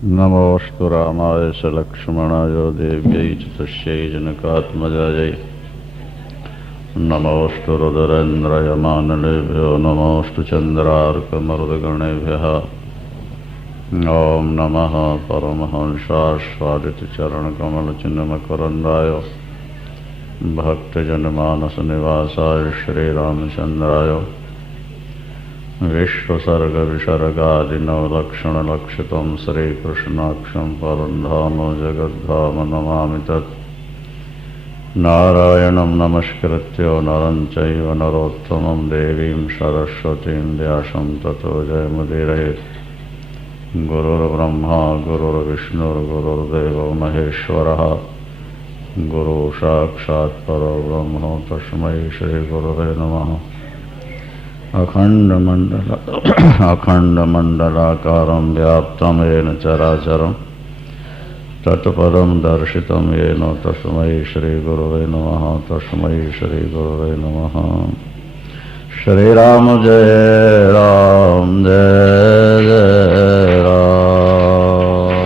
नमोऽस्तु रामाय च लक्ष्मणाय देव्यै च तस्यै जनकात्मजायै। नमोऽस्तु रुद्रेन्द्रयमानलेभ्यो नमोऽस्तु चन्द्रार्कमरुद्गणेभ्यः। ॐ नमः परमहंसास्वादितचरणकमलचिन्मकरन्दाय भक्तजनमानसनिवासाय श्रीरामचन्द्राय विश्वसर्गविसर्गादिनवलक्षणलक्षितं श्रीकृष्णाक्षं परन्धाम जगद्धाम नमामि तत्। नारायणं नमस्कृत्य नरं चैव नरोत्तमं देवीं सरस्वतीं व्यासं ततो जयमुदीरयेत्। गुरुर्ब्रह्मा गुरुर्विष्णुर्गुरुर्देवो महेश्वरः गुरु साक्षात् परब्रह्म तस्मै श्रीगुरवे नमः। अखण्डमण्डलाकारं व्याप्तं येन चराचरं तत्पदं दर्शितं येन तस्मै श्रीगुरवे नमः। तस्मै श्रीगुरवे नमः। श्रीराम जय राम जय जय राम।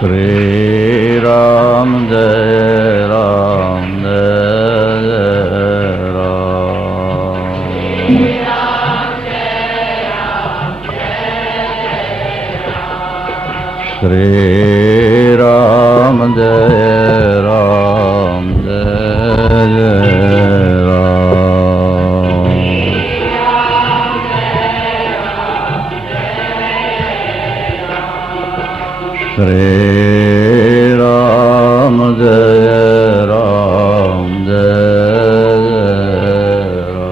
श्रीराम जय श्री राम जय राम जय जय राम। श्री राम जय राम जय जय राम।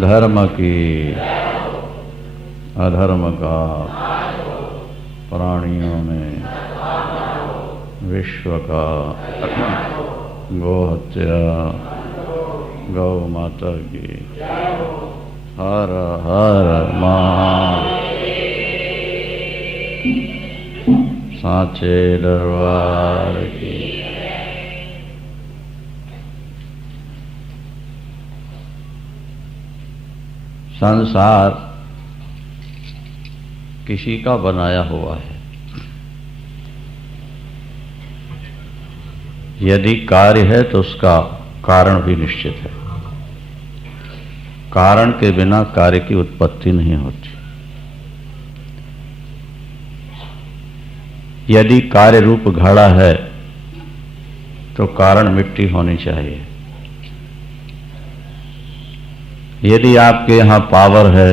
धर्म की अधर्म का प्राणियों में विश्व का गोहत्या गौ माता की हर हर महादेव। सांचे दरबार की। संसार किसी का बनाया हुआ है। यदि कार्य है तो उसका कारण भी निश्चित है। कारण के बिना कार्य की उत्पत्ति नहीं होती। यदि कार्य रूप घड़ा है तो कारण मिट्टी होनी चाहिए। यदि आपके यहाँ पावर है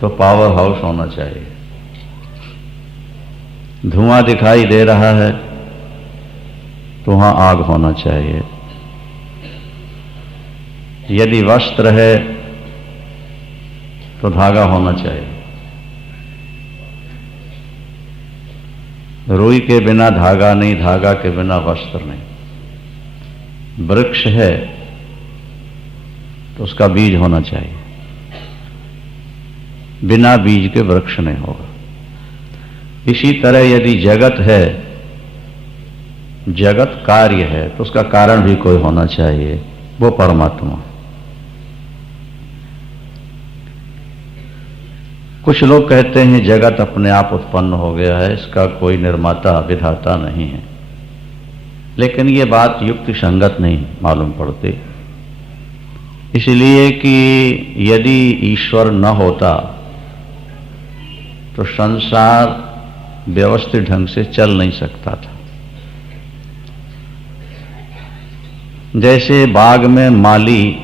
तो पावर हाउस होना चाहिए। धुआं दिखाई दे रहा है तो वहाँ आग होना चाहिए। यदि वस्त्र है तो धागा होना चाहिए। रुई के बिना धागा नहीं, धागा के बिना वस्त्र नहीं। वृक्ष है तो उसका बीज होना चाहिए। बिना बीज के वृक्ष नहीं होगा। इसी तरह यदि जगत है, जगत कार्य है तो उसका कारण भी कोई होना चाहिए, वो परमात्मा। कुछ लोग कहते हैं जगत अपने आप उत्पन्न हो गया है, इसका कोई निर्माता विधाता नहीं है, लेकिन ये बात युक्ति संगत नहीं मालूम पड़ती। इसलिए कि यदि ईश्वर न होता तो संसार व्यवस्थित ढंग से चल नहीं सकता था। जैसे बाग में माली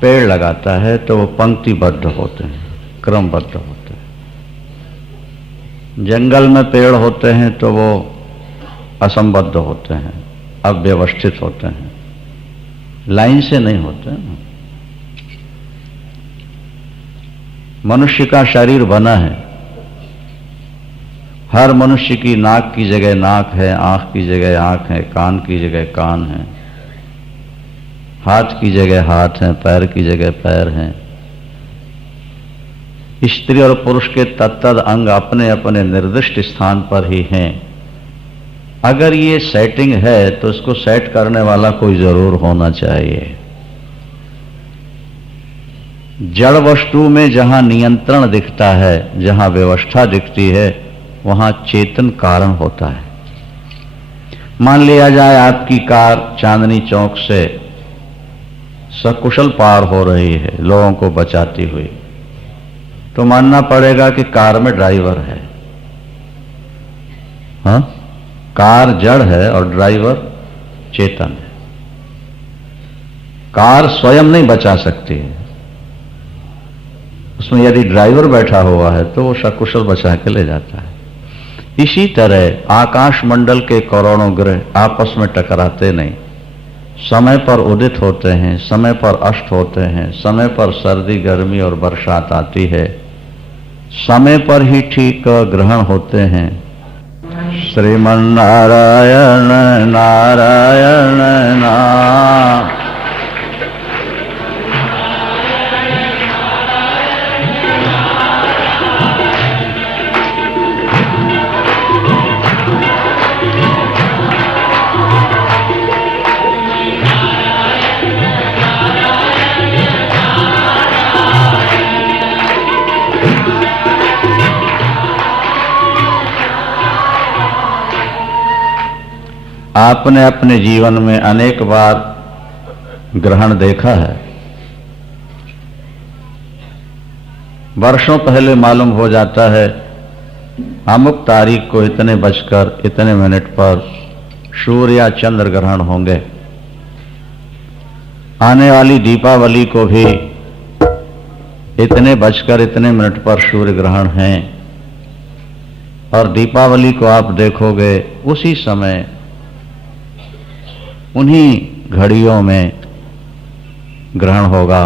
पेड़ लगाता है तो वो पंक्तिबद्ध होते हैं, क्रमबद्ध होते हैं। जंगल में पेड़ होते हैं तो वो असंबद्ध होते हैं, अव्यवस्थित होते हैं, लाइन से नहीं होते हैं। मनुष्य का शरीर बना है। हर मनुष्य की नाक की जगह नाक है, आंख की जगह आंख है, कान की जगह कान है, हाथ की जगह हाथ है, पैर की जगह पैर हैं। स्त्री और पुरुष के तत्तद अंग अपने अपने निर्दिष्ट स्थान पर ही हैं, अगर ये सेटिंग है तो इसको सेट करने वाला कोई जरूर होना चाहिए। जड़ वस्तु में जहां नियंत्रण दिखता है, जहां व्यवस्था दिखती है, वहां चेतन कारण होता है। मान लिया जाए आपकी कार चांदनी चौक से सकुशल पार हो रही है लोगों को बचाती हुई, तो मानना पड़ेगा कि कार में ड्राइवर है। हाँ, कार जड़ है और ड्राइवर चेतन है। कार स्वयं नहीं बचा सकती है, उसमें यदि ड्राइवर बैठा हुआ है तो वो सकुशल बचा के ले जाता है। इसी तरह आकाश मंडल के करोड़ों ग्रह आपस में टकराते नहीं, समय पर उदित होते हैं, समय पर अस्त होते हैं, समय पर सर्दी गर्मी और बरसात आती है, समय पर ही ठीक ग्रहण होते हैं। श्रीमन्नारायण नारायण नाम। आपने अपने जीवन में अनेक बार ग्रहण देखा है। वर्षों पहले मालूम हो जाता है अमुक तारीख को इतने बजकर इतने मिनट पर सूर्य या चंद्र ग्रहण होंगे। आने वाली दीपावली को भी इतने बजकर इतने मिनट पर सूर्य ग्रहण है, और दीपावली को आप देखोगे उसी समय उन्हीं घड़ियों में ग्रहण होगा।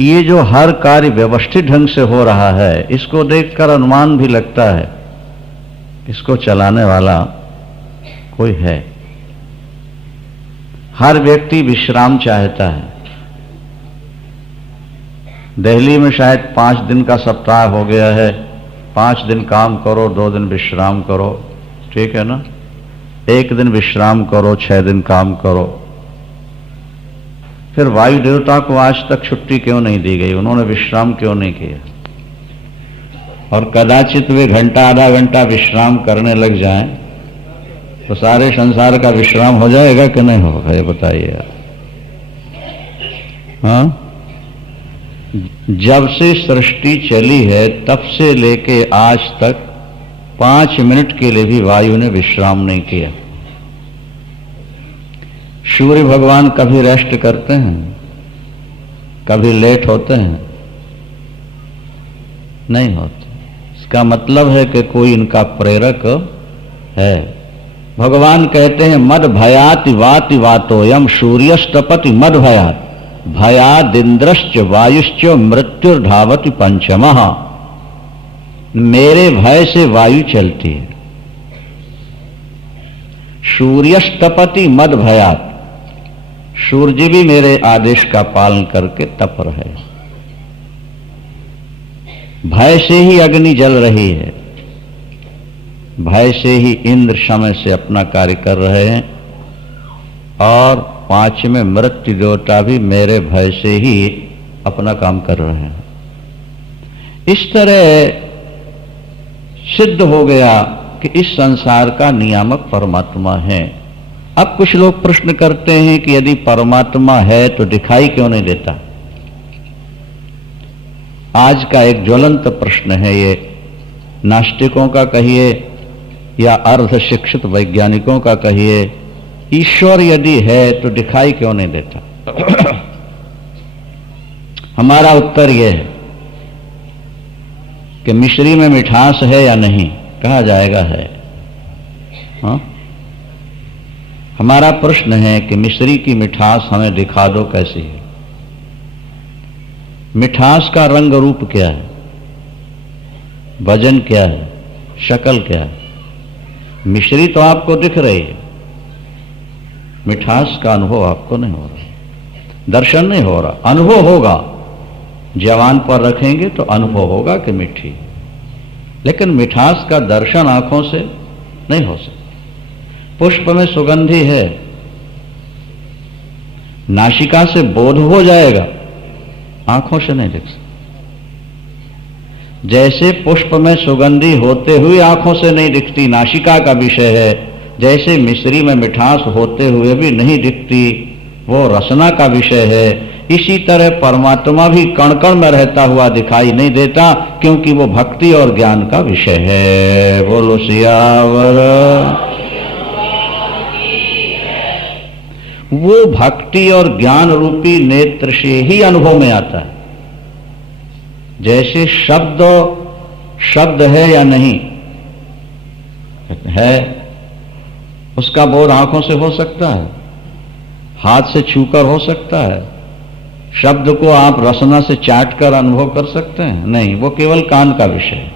ये जो हर कार्य व्यवस्थित ढंग से हो रहा है, इसको देखकर अनुमान भी लगता है इसको चलाने वाला कोई है। हर व्यक्ति विश्राम चाहता है। दिल्ली में शायद 5 दिन का सप्ताह हो गया है, 5 दिन काम करो, 2 दिन विश्राम करो, ठीक है ना। 1 दिन विश्राम करो, 6 दिन काम करो। फिर वायु देवता को आज तक छुट्टी क्यों नहीं दी गई? उन्होंने विश्राम क्यों नहीं किया? और कदाचित वे घंटा आधा घंटा विश्राम करने लग जाएं तो सारे संसार का विश्राम हो जाएगा कि नहीं होगा? ये बताइए। हाँ, जब से सृष्टि चली है तब से लेके आज तक 5 मिनट के लिए भी वायु ने विश्राम नहीं किया। सूर्य भगवान कभी रेस्ट करते हैं? कभी लेट होते हैं? नहीं होते। इसका मतलब है कि कोई इनका प्रेरक है। भगवान कहते हैं मद भयाति वाति वातोयम सूर्यस्तपति मद भयात भयादिंद्रश्च वायुश्च मृत्युर्धावति पंचमः। मेरे भय से वायु चलती है। सूर्यस्तपति मद भयात, सूर्य भी मेरे आदेश का पालन करके तप रहे। भय से ही अग्नि जल रही है, भय से ही इंद्र समय से अपना कार्य कर रहे हैं, और 5वें मृत्यु देवता भी मेरे भय से ही अपना काम कर रहे हैं। इस तरह सिद्ध हो गया कि इस संसार का नियामक परमात्मा है। अब कुछ लोग प्रश्न करते हैं कि यदि परमात्मा है तो दिखाई क्यों नहीं देता? आज का एक ज्वलंत प्रश्न है ये, नास्तिकों का कहिए या अर्ध शिक्षित वैज्ञानिकों का कहिए, ईश्वर यदि है तो दिखाई क्यों नहीं देता? हमारा उत्तर यह है कि मिश्री में मिठास है या नहीं? कहा जाएगा है। हाँ? हमारा प्रश्न है कि मिश्री की मिठास हमें दिखा दो कैसी है। मिठास का रंग रूप क्या है? वजन क्या है? शक्ल क्या है? मिश्री तो आपको दिख रही है, मिठास का अनुभव आपको नहीं हो रहा, दर्शन नहीं हो रहा। अनुभव होगा, जवान पर रखेंगे तो अनुभव होगा कि मीठी, लेकिन मिठास का दर्शन आंखों से नहीं हो सकता। पुष्प में सुगंधी है, नासिका से बोध हो जाएगा, आंखों से नहीं दिख सकता। जैसे पुष्प में सुगंधी होते हुए आंखों से नहीं दिखती, नासिका का विषय है, जैसे मिश्री में मिठास होते हुए भी नहीं दिखती, वो रसना का विषय है। इसी तरह परमात्मा भी कण कण में रहता हुआ दिखाई नहीं देता, क्योंकि वो भक्ति और ज्ञान का विषय है। बोलो सियावर। वो भक्ति और ज्ञान रूपी नेत्र से ही अनुभव में आता है। जैसे शब्द है या नहीं है, उसका बोध आंखों से हो सकता है, हाथ से छूकर हो सकता है। शब्द को आप रसना से चाट कर अनुभव कर सकते हैं? नहीं, वो केवल कान का विषय है।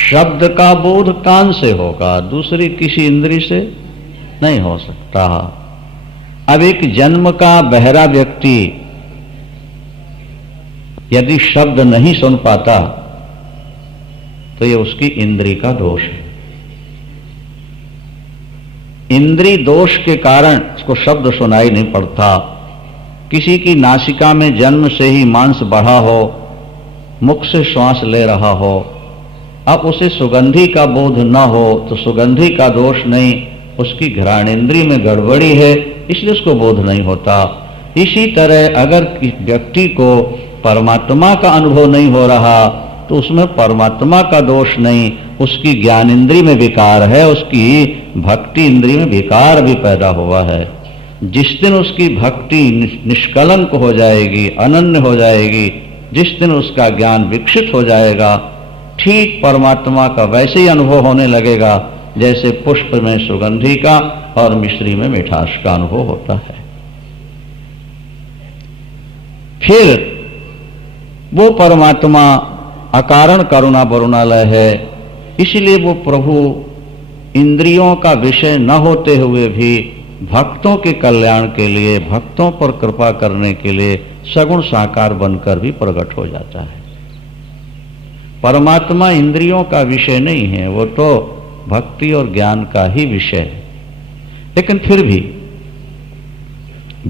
शब्द का बोध कान से होगा, दूसरी किसी इंद्री से नहीं हो सकता। अब एक जन्म का बहरा व्यक्ति यदि शब्द नहीं सुन पाता तो ये उसकी इंद्री का दोष है। इंद्री दोष के कारण उसको शब्द सुनाई नहीं पड़ता। किसी की नासिका में जन्म से ही मांस बढ़ा हो, मुख से श्वास ले रहा हो, अब उसे सुगंधी का बोध न हो तो सुगंधी का दोष नहीं, उसकी घ्राणेन्द्रिय में गड़बड़ी है, इसलिए उसको बोध नहीं होता। इसी तरह अगर व्यक्ति को परमात्मा का अनुभव नहीं हो रहा तो उसमें परमात्मा का दोष नहीं, उसकी ज्ञान इंद्रिय में विकार है, उसकी भक्ति इंद्रिय में विकार भी पैदा हुआ है। जिस दिन उसकी भक्ति निष्कलंक हो जाएगी, अनन्य हो जाएगी, जिस दिन उसका ज्ञान विकसित हो जाएगा, ठीक परमात्मा का वैसे ही अनुभव होने लगेगा जैसे पुष्प में सुगंधी का और मिश्री में मिठास का अनुभव होता है। फिर वो परमात्मा अकारण करुणा वरुणालय है, इसलिए वो प्रभु इंद्रियों का विषय न होते हुए भी भक्तों के कल्याण के लिए, भक्तों पर कृपा करने के लिए सगुण साकार बनकर भी प्रकट हो जाता है। परमात्मा इंद्रियों का विषय नहीं है, वो तो भक्ति और ज्ञान का ही विषय है। लेकिन फिर भी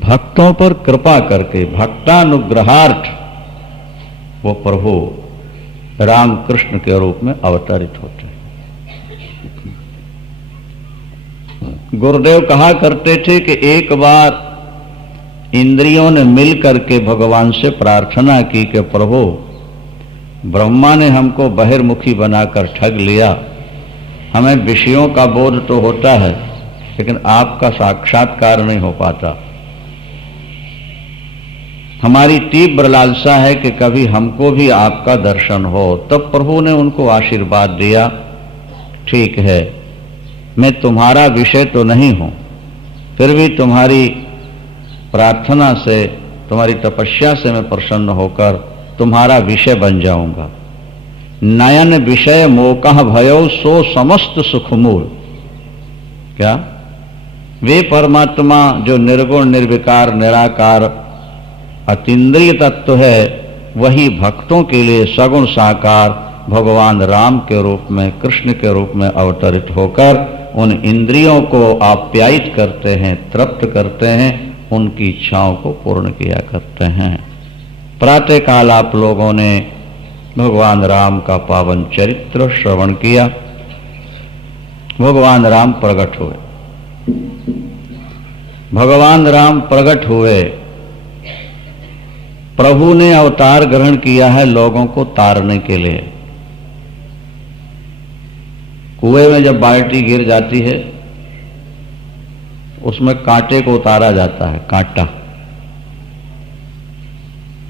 भक्तों पर कृपा करके भक्तानुग्रहार्थ वो प्रभु राम कृष्ण के रूप में अवतरित होते हैं। गुरुदेव कहा करते थे कि एक बार इंद्रियों ने मिल करके भगवान से प्रार्थना की कि प्रभु, ब्रह्मा ने हमको बहिर्मुखी बनाकर ठग लिया, हमें विषयों का बोध तो होता है लेकिन आपका साक्षात्कार नहीं हो पाता। हमारी तीव्र लालसा है कि कभी हमको भी आपका दर्शन हो। तब प्रभु ने उनको आशीर्वाद दिया, ठीक है, मैं तुम्हारा विषय तो नहीं हूं, फिर भी तुम्हारी प्रार्थना से, तुम्हारी तपस्या से मैं प्रसन्न होकर तुम्हारा विषय बन जाऊंगा। नयन विषय मोकह भयो सो समस्त सुखमूल। क्या? वे परमात्मा जो निर्गुण निर्विकार निराकार अतीन्द्रिय तत्व है, वही भक्तों के लिए सगुण साकार भगवान राम के रूप में, कृष्ण के रूप में अवतरित होकर उन इंद्रियों को आप्यायित करते हैं, तृप्त करते हैं, उनकी इच्छाओं को पूर्ण किया करते हैं। प्रातः काल आप लोगों ने भगवान राम का पावन चरित्र श्रवण किया। भगवान राम प्रकट हुए। भगवान राम प्रकट हुए, प्रभु ने अवतार ग्रहण किया है लोगों को तारने के लिए। कुएं में जब बाल्टी गिर जाती है उसमें कांटे को उतारा जाता है, कांटा।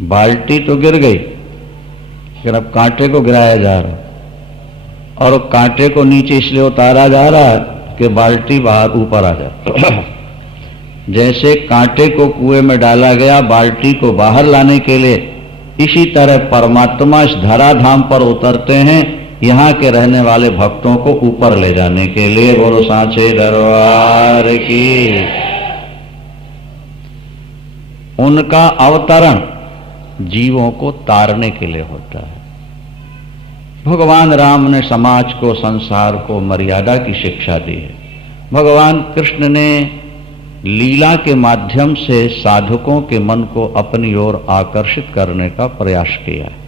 बाल्टी तो गिर गई लेकिन अब कांटे को गिराया जा रहा है, और कांटे को नीचे इसलिए उतारा जा रहा है कि बाल्टी बाहर ऊपर आ जाए। जैसे कांटे को कुएं में डाला गया बाल्टी को बाहर लाने के लिए, इसी तरह परमात्मा इस धराधाम पर उतरते हैं यहाँ के रहने वाले भक्तों को ऊपर ले जाने के लिए। बोलो सांचे दरबार की। उनका अवतरण जीवों को तारने के लिए होता है। भगवान राम ने समाज को, संसार को मर्यादा की शिक्षा दी है। भगवान कृष्ण ने लीला के माध्यम से साधकों के मन को अपनी ओर आकर्षित करने का प्रयास किया है।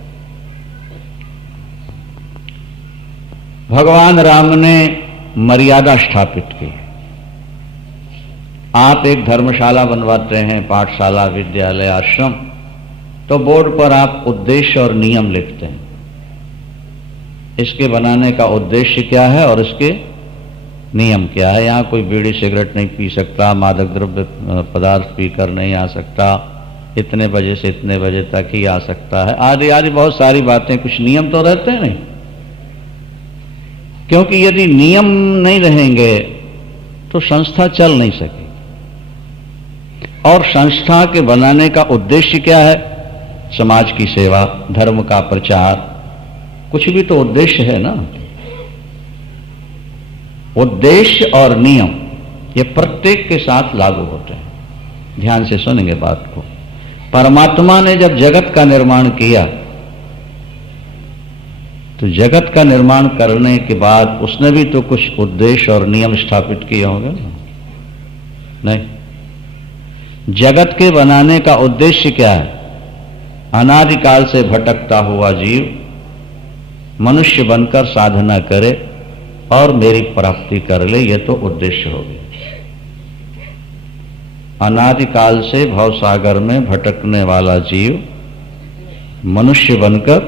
भगवान राम ने मर्यादा स्थापित की। आप एक धर्मशाला बनवाते हैं, पाठशाला, विद्यालय, आश्रम, तो बोर्ड पर आप उद्देश्य और नियम लिखते हैं। इसके बनाने का उद्देश्य क्या है और इसके नियम क्या है। यहाँ कोई बीड़ी सिगरेट नहीं पी सकता, मादक द्रव्य पदार्थ पीकर नहीं आ सकता, इतने बजे से इतने बजे तक ही आ सकता है, आदि आदि बहुत सारी बातें। कुछ नियम तो रहते हैं नहीं, क्योंकि यदि नियम नहीं रहेंगे तो संस्था चल नहीं सकेगी। और संस्था के बनाने का उद्देश्य क्या है? समाज की सेवा, धर्म का प्रचार, कुछ भी तो उद्देश्य है ना। उद्देश्य और नियम ये प्रत्येक के साथ लागू होते हैं। ध्यान से सुनेंगे बात को। परमात्मा ने जब जगत का निर्माण किया तो जगत का निर्माण करने के बाद उसने भी तो कुछ उद्देश्य और नियम स्थापित किए होंगे नहीं। जगत के बनाने का उद्देश्य क्या है? अनादिकाल से भटकता हुआ जीव मनुष्य बनकर साधना करे और मेरी प्राप्ति कर ले, यह तो उद्देश्य हो गया। अनादिकाल से भवसागर में भटकने वाला जीव मनुष्य बनकर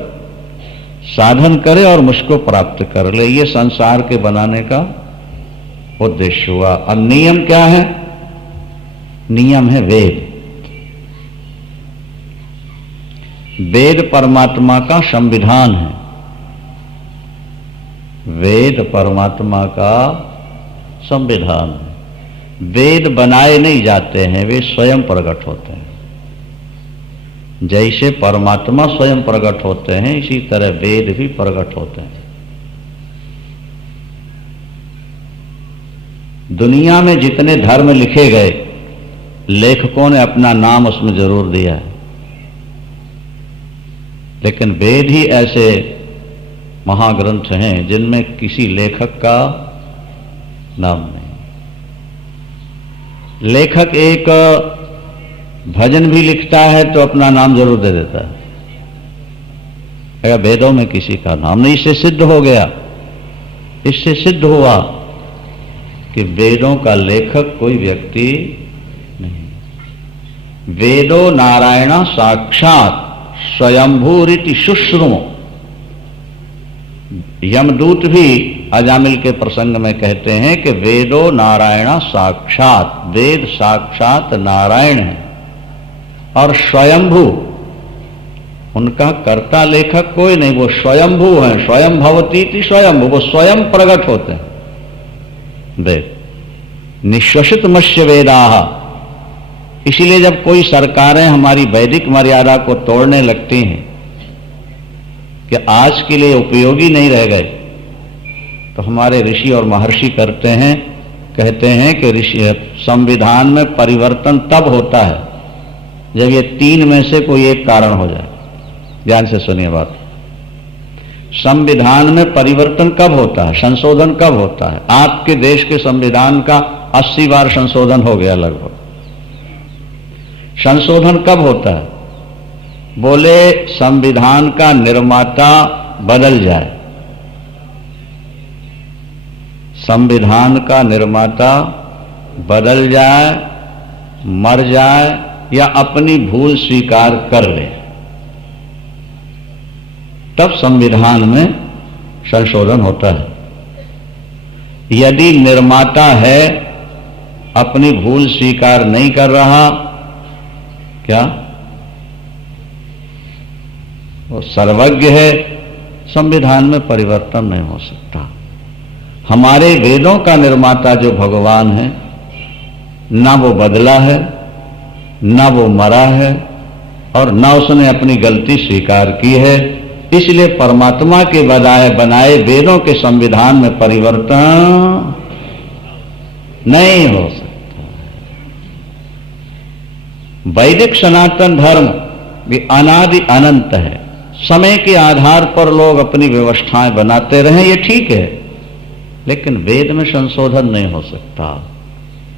साधन करे और मुझको प्राप्त कर ले, ये संसार के बनाने का उद्देश्य हुआ। अब नियम क्या है? नियम है वेद। वेद परमात्मा का संविधान है। वेद परमात्मा का संविधान है। वेद बनाए नहीं जाते हैं, वे स्वयं प्रकट होते हैं। जैसे परमात्मा स्वयं प्रकट होते हैं, इसी तरह वेद भी प्रकट होते हैं। दुनिया में जितने धर्म लिखे गए, लेखकों ने अपना नाम उसमें जरूर दिया है, लेकिन वेद ही ऐसे महाग्रंथ हैं जिनमें किसी लेखक का नाम नहीं। लेखक एक भजन भी लिखता है तो अपना नाम जरूर दे देता है, अगर वेदों में किसी का नाम नहीं। इससे सिद्ध हो गया, इससे सिद्ध हुआ कि वेदों का लेखक कोई व्यक्ति नहीं। वेदो नारायण साक्षात स्वयंभूरिति शुश्रुमो। यमदूत भी अजामिल के प्रसंग में कहते हैं कि वेदो नारायण साक्षात, वेद साक्षात नारायण है और स्वयंभू, उनका कर्ता लेखक कोई नहीं, वो स्वयंभू है। स्वयं भवतीति स्वयंभू, वो स्वयं प्रकट होते हैं। वेद निश्वसित मत्स्य वेदाः। इसीलिए जब कोई सरकारें हमारी वैदिक मर्यादा को तोड़ने लगती हैं कि आज के लिए उपयोगी नहीं रह गए, तो हमारे ऋषि और महर्षि कहते हैं कि ऋषि संविधान में परिवर्तन तब होता है जब ये तीन में से कोई एक कारण हो जाए। ध्यान से सुनिए बात। संविधान में परिवर्तन कब होता है, संशोधन कब होता है? आपके देश के संविधान का 80 बार संशोधन हो गया लगभग। संशोधन कब होता है? बोले संविधान का निर्माता बदल जाए। संविधान का निर्माता बदल जाए, मर जाए या अपनी भूल स्वीकार कर ले, तब संविधान में संशोधन होता है। यदि निर्माता है अपनी भूल स्वीकार नहीं कर रहा, क्या वो सर्वज्ञ है, संविधान में परिवर्तन नहीं हो सकता। हमारे वेदों का निर्माता जो भगवान है, ना वो बदला है, ना वो मरा है और ना उसने अपनी गलती स्वीकार की है। इसलिए परमात्मा के बनाए वेदों के संविधान में परिवर्तन नहीं हो सकता। वैदिक सनातन धर्म भी अनादि अनंत है, समय के आधार पर लोग अपनी व्यवस्थाएं बनाते रहें, ये ठीक है, लेकिन वेद में संशोधन नहीं हो सकता,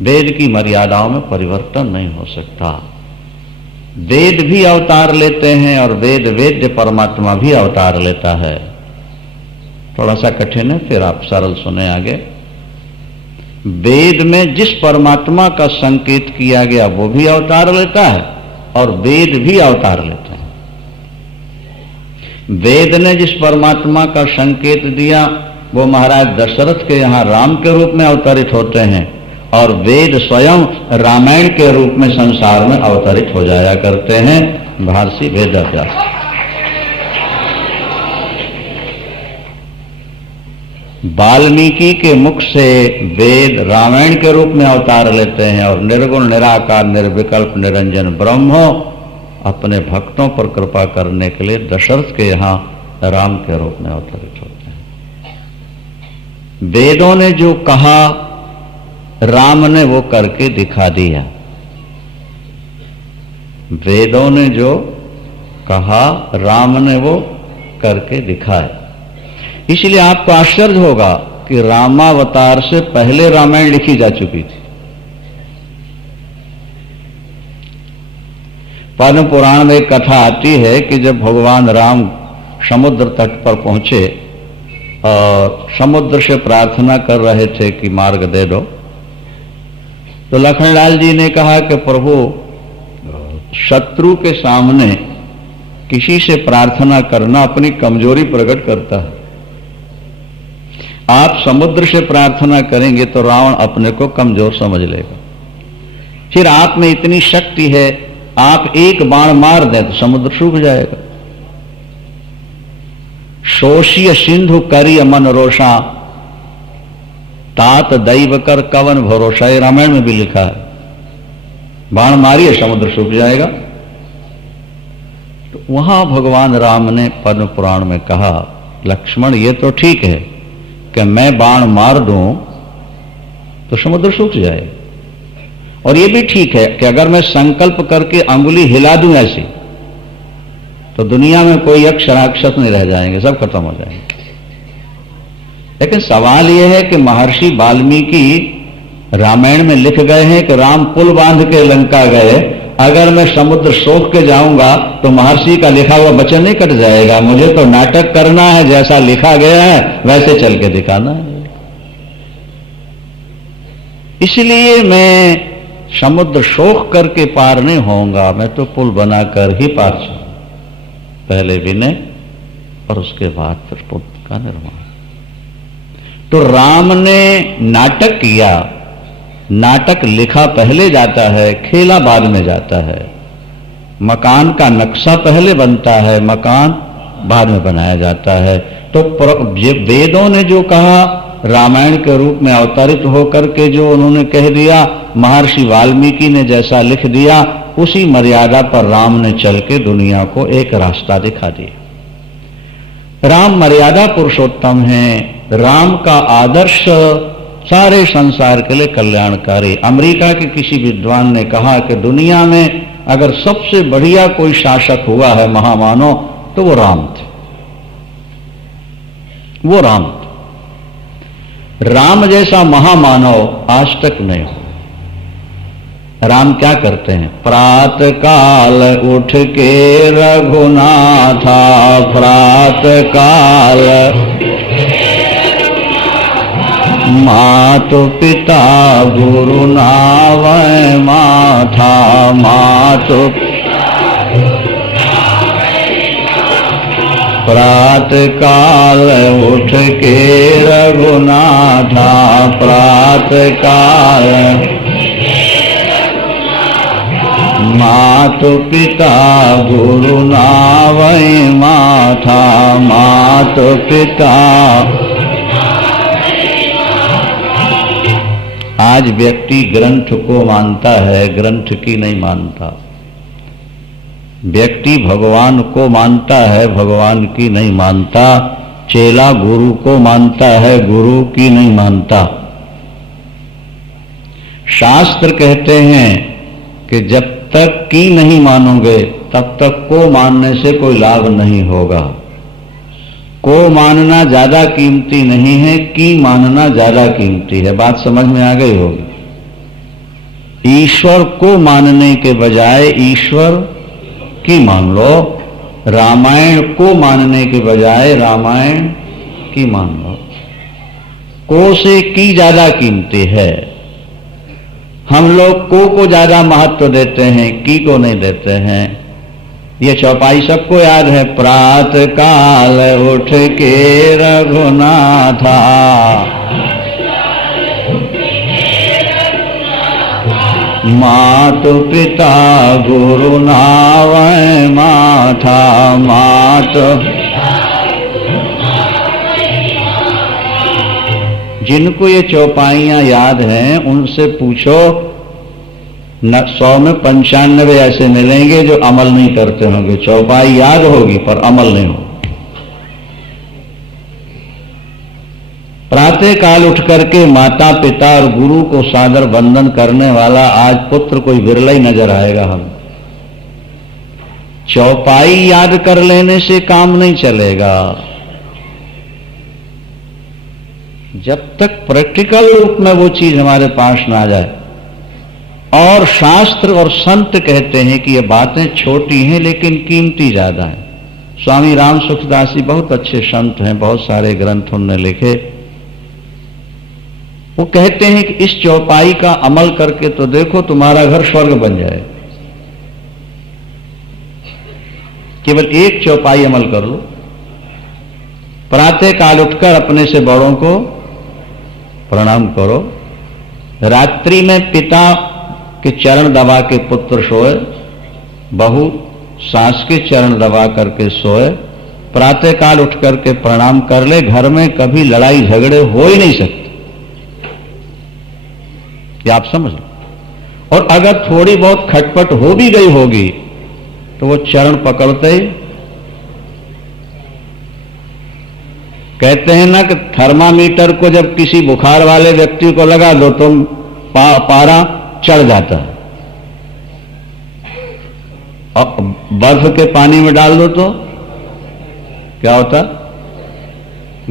वेद की मर्यादाओं में परिवर्तन नहीं हो सकता। वेद भी अवतार लेते हैं और वेद वेद्य परमात्मा भी अवतार लेता है। थोड़ा सा कठिन है, फिर आप सरल सुने आगे। वेद में जिस परमात्मा का संकेत किया गया वो भी अवतार लेता है और वेद भी अवतार लेते हैं। वेद ने जिस परमात्मा का संकेत दिया वो महाराज दशरथ के यहां राम के रूप में अवतरित होते हैं और वेद स्वयं रामायण के रूप में संसार में अवतरित हो जाया करते हैं। महर्षि वेदव्यास। वाल्मीकि के मुख से वेद रामायण के रूप में अवतार लेते हैं और निर्गुण निराकार निर्विकल्प निरंजन ब्रह्म अपने भक्तों पर कृपा करने के लिए दशरथ के यहां राम के रूप में अवतरित होते हैं। वेदों ने जो कहा राम ने वो करके दिखा दिया। वेदों ने जो कहा राम ने वो करके दिखाया। इसलिए आपको आश्चर्य होगा कि रामावतार से पहले रामायण लिखी जा चुकी थी। पद्म पुराण में एक कथा आती है कि जब भगवान राम समुद्र तट पर पहुंचे और समुद्र से प्रार्थना कर रहे थे कि मार्ग दे दो, तो लखनलाल जी ने कहा कि प्रभु, शत्रु के सामने किसी से प्रार्थना करना अपनी कमजोरी प्रकट करता है। आप समुद्र से प्रार्थना करेंगे तो रावण अपने को कमजोर समझ लेगा। फिर आप में इतनी शक्ति है, आप एक बाण मार दें तो समुद्र सूख जाएगा। शोषिय सिंधु करिय मन रोषा, तात दैव कर कवन भरोसा, ये रामायण में भी लिखा है। बाण मारिए समुद्र सूख जाएगा। तो वहां भगवान राम ने पद्म पुराण में कहा, लक्ष्मण ये तो ठीक है कि मैं बाण मार दूं तो समुद्र सूख जाए, और ये भी ठीक है कि अगर मैं संकल्प करके अंगुली हिला दूं ऐसी तो दुनिया में कोई यक्ष राक्षस नहीं रह जाएंगे, सब खत्म हो जाएंगे। लेकिन सवाल यह है कि महर्षि वाल्मीकि रामायण में लिख गए हैं कि राम पुल बांध के लंका गए, अगर मैं समुद्र सोख के जाऊंगा तो महर्षि का लिखा हुआ वचन नहीं कट जाएगा। मुझे तो नाटक करना है, जैसा लिखा गया है वैसे चल के दिखाना है। इसलिए मैं समुद्र सोख करके पार नहीं होऊंगा, मैं तो पुल बनाकर ही पार जाऊंगा। पहले विनय और उसके बाद फिर पुल का निर्माण। तो राम ने नाटक किया। नाटक लिखा पहले जाता है, खेला बाद में जाता है। मकान का नक्शा पहले बनता है, मकान बाद में बनाया जाता है। तो वेदों ने जो कहा रामायण के रूप में अवतरित होकर के जो उन्होंने कह दिया, महर्षि वाल्मीकि ने जैसा लिख दिया, उसी मर्यादा पर राम ने चल के दुनिया को एक रास्ता दिखा दिया। राम मर्यादा पुरुषोत्तम है। राम का आदर्श सारे संसार के लिए कल्याणकारी। अमेरिका के किसी विद्वान ने कहा कि दुनिया में अगर सबसे बढ़िया कोई शासक हुआ है महामानव तो वो राम थे। वो राम थे। राम जैसा महामानव आज तक नहीं हुआ। राम क्या करते हैं? प्रात काल उठ के रघुनाथा, प्रात काल मातु पिता गुरु नावै माथा, मातु प्रात काल उठ के रघुनाथा, प्रात काल मातु पिता गुरु नावै माथा, मातु पिता। आज व्यक्ति ग्रंथ को मानता है, ग्रंथ की नहीं मानता। व्यक्ति भगवान को मानता है, भगवान की नहीं मानता। चेला गुरु को मानता है, गुरु की नहीं मानता। शास्त्र कहते हैं कि जब तक की नहीं मानोगे तब तक को मानने से कोई लाभ नहीं होगा। को मानना ज्यादा कीमती नहीं है, की मानना ज्यादा कीमती है। बात समझ में आ गई होगी। ईश्वर को मानने के बजाय ईश्वर की मान लो, रामायण को मानने के बजाय रामायण की मान लो। को से की ज्यादा कीमती है। हम लोग को ज्यादा महत्व देते हैं, की को नहीं देते हैं। ये चौपाई सबको याद है। प्रात काल उठ के रघुनाथा, मातु पिता गुरु नावै माथा, मातु। जिनको ये चौपाइयां याद हैं उनसे पूछो, 100 में 95 ऐसे मिलेंगे जो अमल नहीं करते होंगे। चौपाई याद होगी पर अमल नहीं होगा। प्रातः काल उठ करके माता पिता और गुरु को सादर वंदन करने वाला आज पुत्र कोई विरला ही नजर आएगा। हम चौपाई याद कर लेने से काम नहीं चलेगा। जब तक प्रैक्टिकल रूप में वो चीज हमारे पास ना आ जाए। और शास्त्र और संत कहते हैं कि ये बातें छोटी हैं लेकिन कीमती ज्यादा है। स्वामी राम सुखदास जी बहुत अच्छे संत हैं, बहुत सारे ग्रंथ उन्होंने लिखे। वो कहते हैं कि इस चौपाई का अमल करके तो देखो तुम्हारा घर स्वर्ग बन जाए। केवल एक चौपाई अमल कर लो। प्रातः काल उठकर अपने से बड़ों को प्रणाम करो। रात्रि में पिता के चरण दबा के पुत्र सोए, बहू सास के चरण दबा करके सोए। प्रातः काल उठ करके प्रणाम कर ले। घर में कभी लड़ाई झगड़े हो ही नहीं सकते, ये आप समझ लो। और अगर थोड़ी बहुत खटपट हो भी गई होगी तो वो चरण पकड़ते ही कहते हैं ना कि थर्मामीटर को जब किसी बुखार वाले व्यक्ति को लगा दो तो पारा चढ़ जाता है, और बर्फ के पानी में डाल दो तो क्या होता,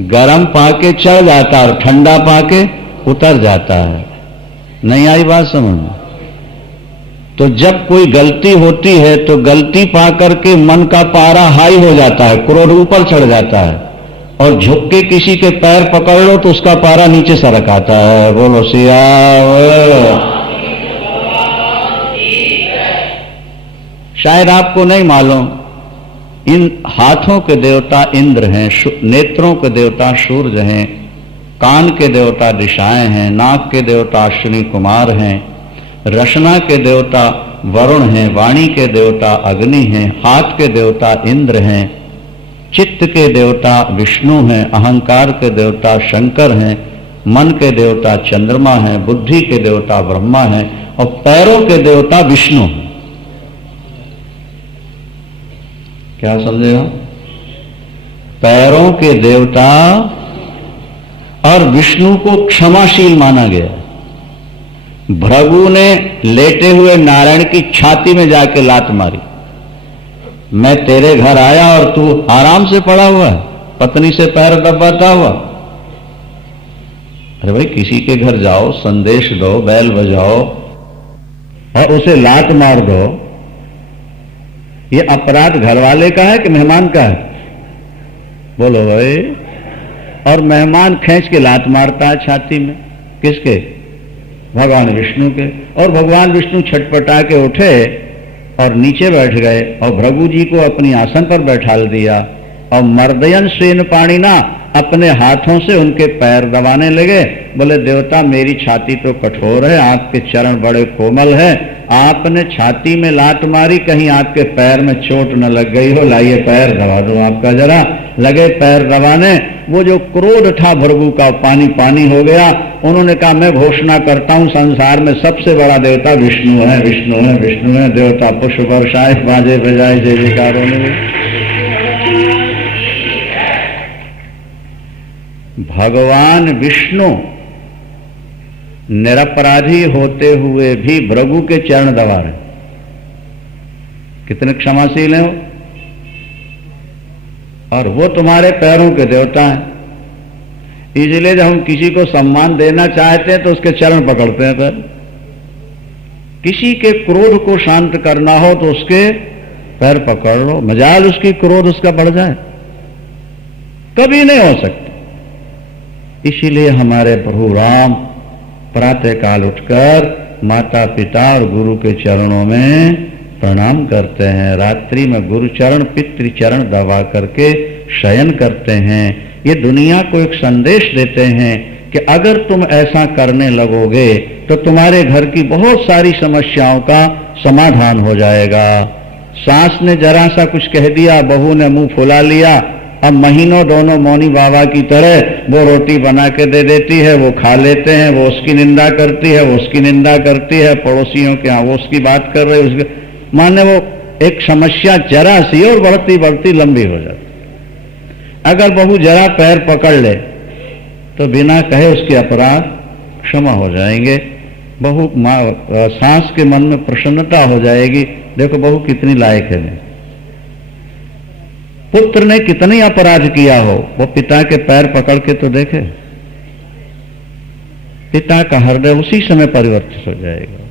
गर्म पाके चढ़ जाता है और ठंडा पाके उतर जाता है। नहीं आई बात समझ में? तो जब कोई गलती होती है तो गलती पा करके मन का पारा हाई हो जाता है, क्रोध ऊपर चढ़ जाता है, और झुक के किसी के पैर पकड़ लो तो उसका पारा नीचे सरक आता है। बोलो सिया। शायद आपको नहीं मालूम, इन हाथों के देवता इंद्र हैं, नेत्रों के देवता सूर्य हैं, कान के देवता दिशाएं हैं, नाक के देवता अश्विनी कुमार हैं, रसना के देवता वरुण हैं, वाणी के देवता अग्नि हैं, हाथ के देवता इंद्र हैं, चित्त के देवता विष्णु हैं, अहंकार के देवता शंकर हैं, मन के देवता चंद्रमा हैं, बुद्धि के देवता ब्रह्मा हैं, और पैरों के देवता विष्णु हैं। क्या समझेगा? पैरों के देवता और विष्णु को क्षमाशील माना गया। भृगु ने लेटे हुए नारायण की छाती में जाके लात मारी, मैं तेरे घर आया और तू आराम से पड़ा हुआ है, पत्नी से पैर दबाता हुआ। अरे भाई, किसी के घर जाओ, संदेश दो, बैल बजाओ और उसे लात मार दो, ये अपराध घर वाले का है कि मेहमान का है? बोलो भाई। और मेहमान खींच के लात मारता है छाती में, किसके? भगवान विष्णु के। और भगवान विष्णु छटपटा के उठे और नीचे बैठ गए और भृगु जी को अपनी आसन पर बैठाल दिया, और मर्दयन स्वेन पाणिना अपने हाथों से उनके पैर दबाने लगे। बोले देवता, मेरी छाती तो कठोर है, आपके चरण बड़े कोमल है, आपने छाती में लात मारी, कहीं आपके पैर में चोट न लग गई हो, लाइए पैर दबा दो आपका जरा। लगे पैर दबाने। वो जो क्रोध था भृगु का पानी पानी हो गया। उन्होंने कहा, मैं घोषणा करता हूं संसार में सबसे बड़ा देवता विष्णु है, विष्णु है, विष्णु है। देवता पुष्प बरसाए, बाजे बजाए, जय जयकार होने लगे। भगवान विष्णु निरपराधी होते हुए भी भृगु के चरण दबा रहे। कितने क्षमाशील हैं वो, और वो तुम्हारे पैरों के देवता हैं। इसलिए जब हम किसी को सम्मान देना चाहते हैं तो उसके चरण पकड़ते हैं। पैर किसी के क्रोध को शांत करना हो तो उसके पैर पकड़ लो, मजाल उसकी क्रोध उसका बढ़ जाए, कभी नहीं हो सकती। इसीलिए हमारे प्रभु राम प्रातः काल उठकर माता पिता और गुरु के चरणों में प्रणाम करते हैं। रात्रि में गुरु चरण पितृ चरण दबा करके शयन करते हैं। ये दुनिया को एक संदेश देते हैं कि अगर तुम ऐसा करने लगोगे तो तुम्हारे घर की बहुत सारी समस्याओं का समाधान हो जाएगा। सास ने जरा सा कुछ कह दिया, बहू ने मुंह फुला लिया, अब महीनों दोनों मौनी बाबा की तरह वो रोटी बना के दे देती है, वो खा लेते हैं, वो उसकी निंदा करती है, वो उसकी निंदा करती है, पड़ोसियों के यहाँ वो उसकी बात कर रहे उसके, माने वो एक समस्या जरा सी और बढ़ती बढ़ती लंबी हो जाती। अगर बहू जरा पैर पकड़ ले तो बिना कहे उसके अपराध क्षमा हो जाएंगे। बहू सास के मन में प्रसन्नता हो जाएगी, देखो बहू कितनी लायक है। पुत्र ने कितने अपराध किया हो, वो पिता के पैर पकड़ के तो देखे, पिता का हृदय उसी समय परिवर्तित हो जाएगा।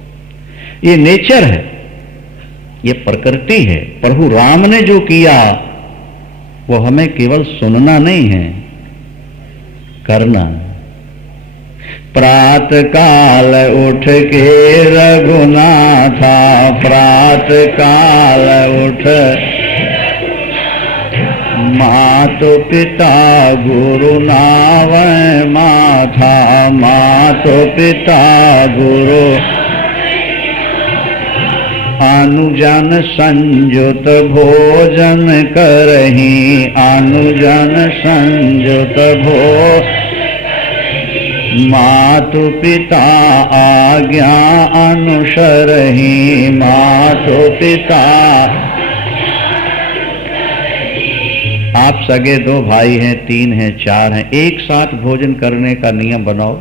ये नेचर है, ये प्रकृति है। प्रभु राम ने जो किया वो हमें केवल सुनना नहीं है, करना। प्रात काल उठ के रघुनाथा, प्रात काल उठ मातु पिता गुरु नावै माथा, मातु पिता गुरु अनुजन संयुत भोजन करही, अनुजन संयुत मातु पिता आज्ञा अनुसरही, मातु पिता। आप सगे दो भाई हैं, तीन हैं, चार हैं, एक साथ भोजन करने का नियम बनाओ।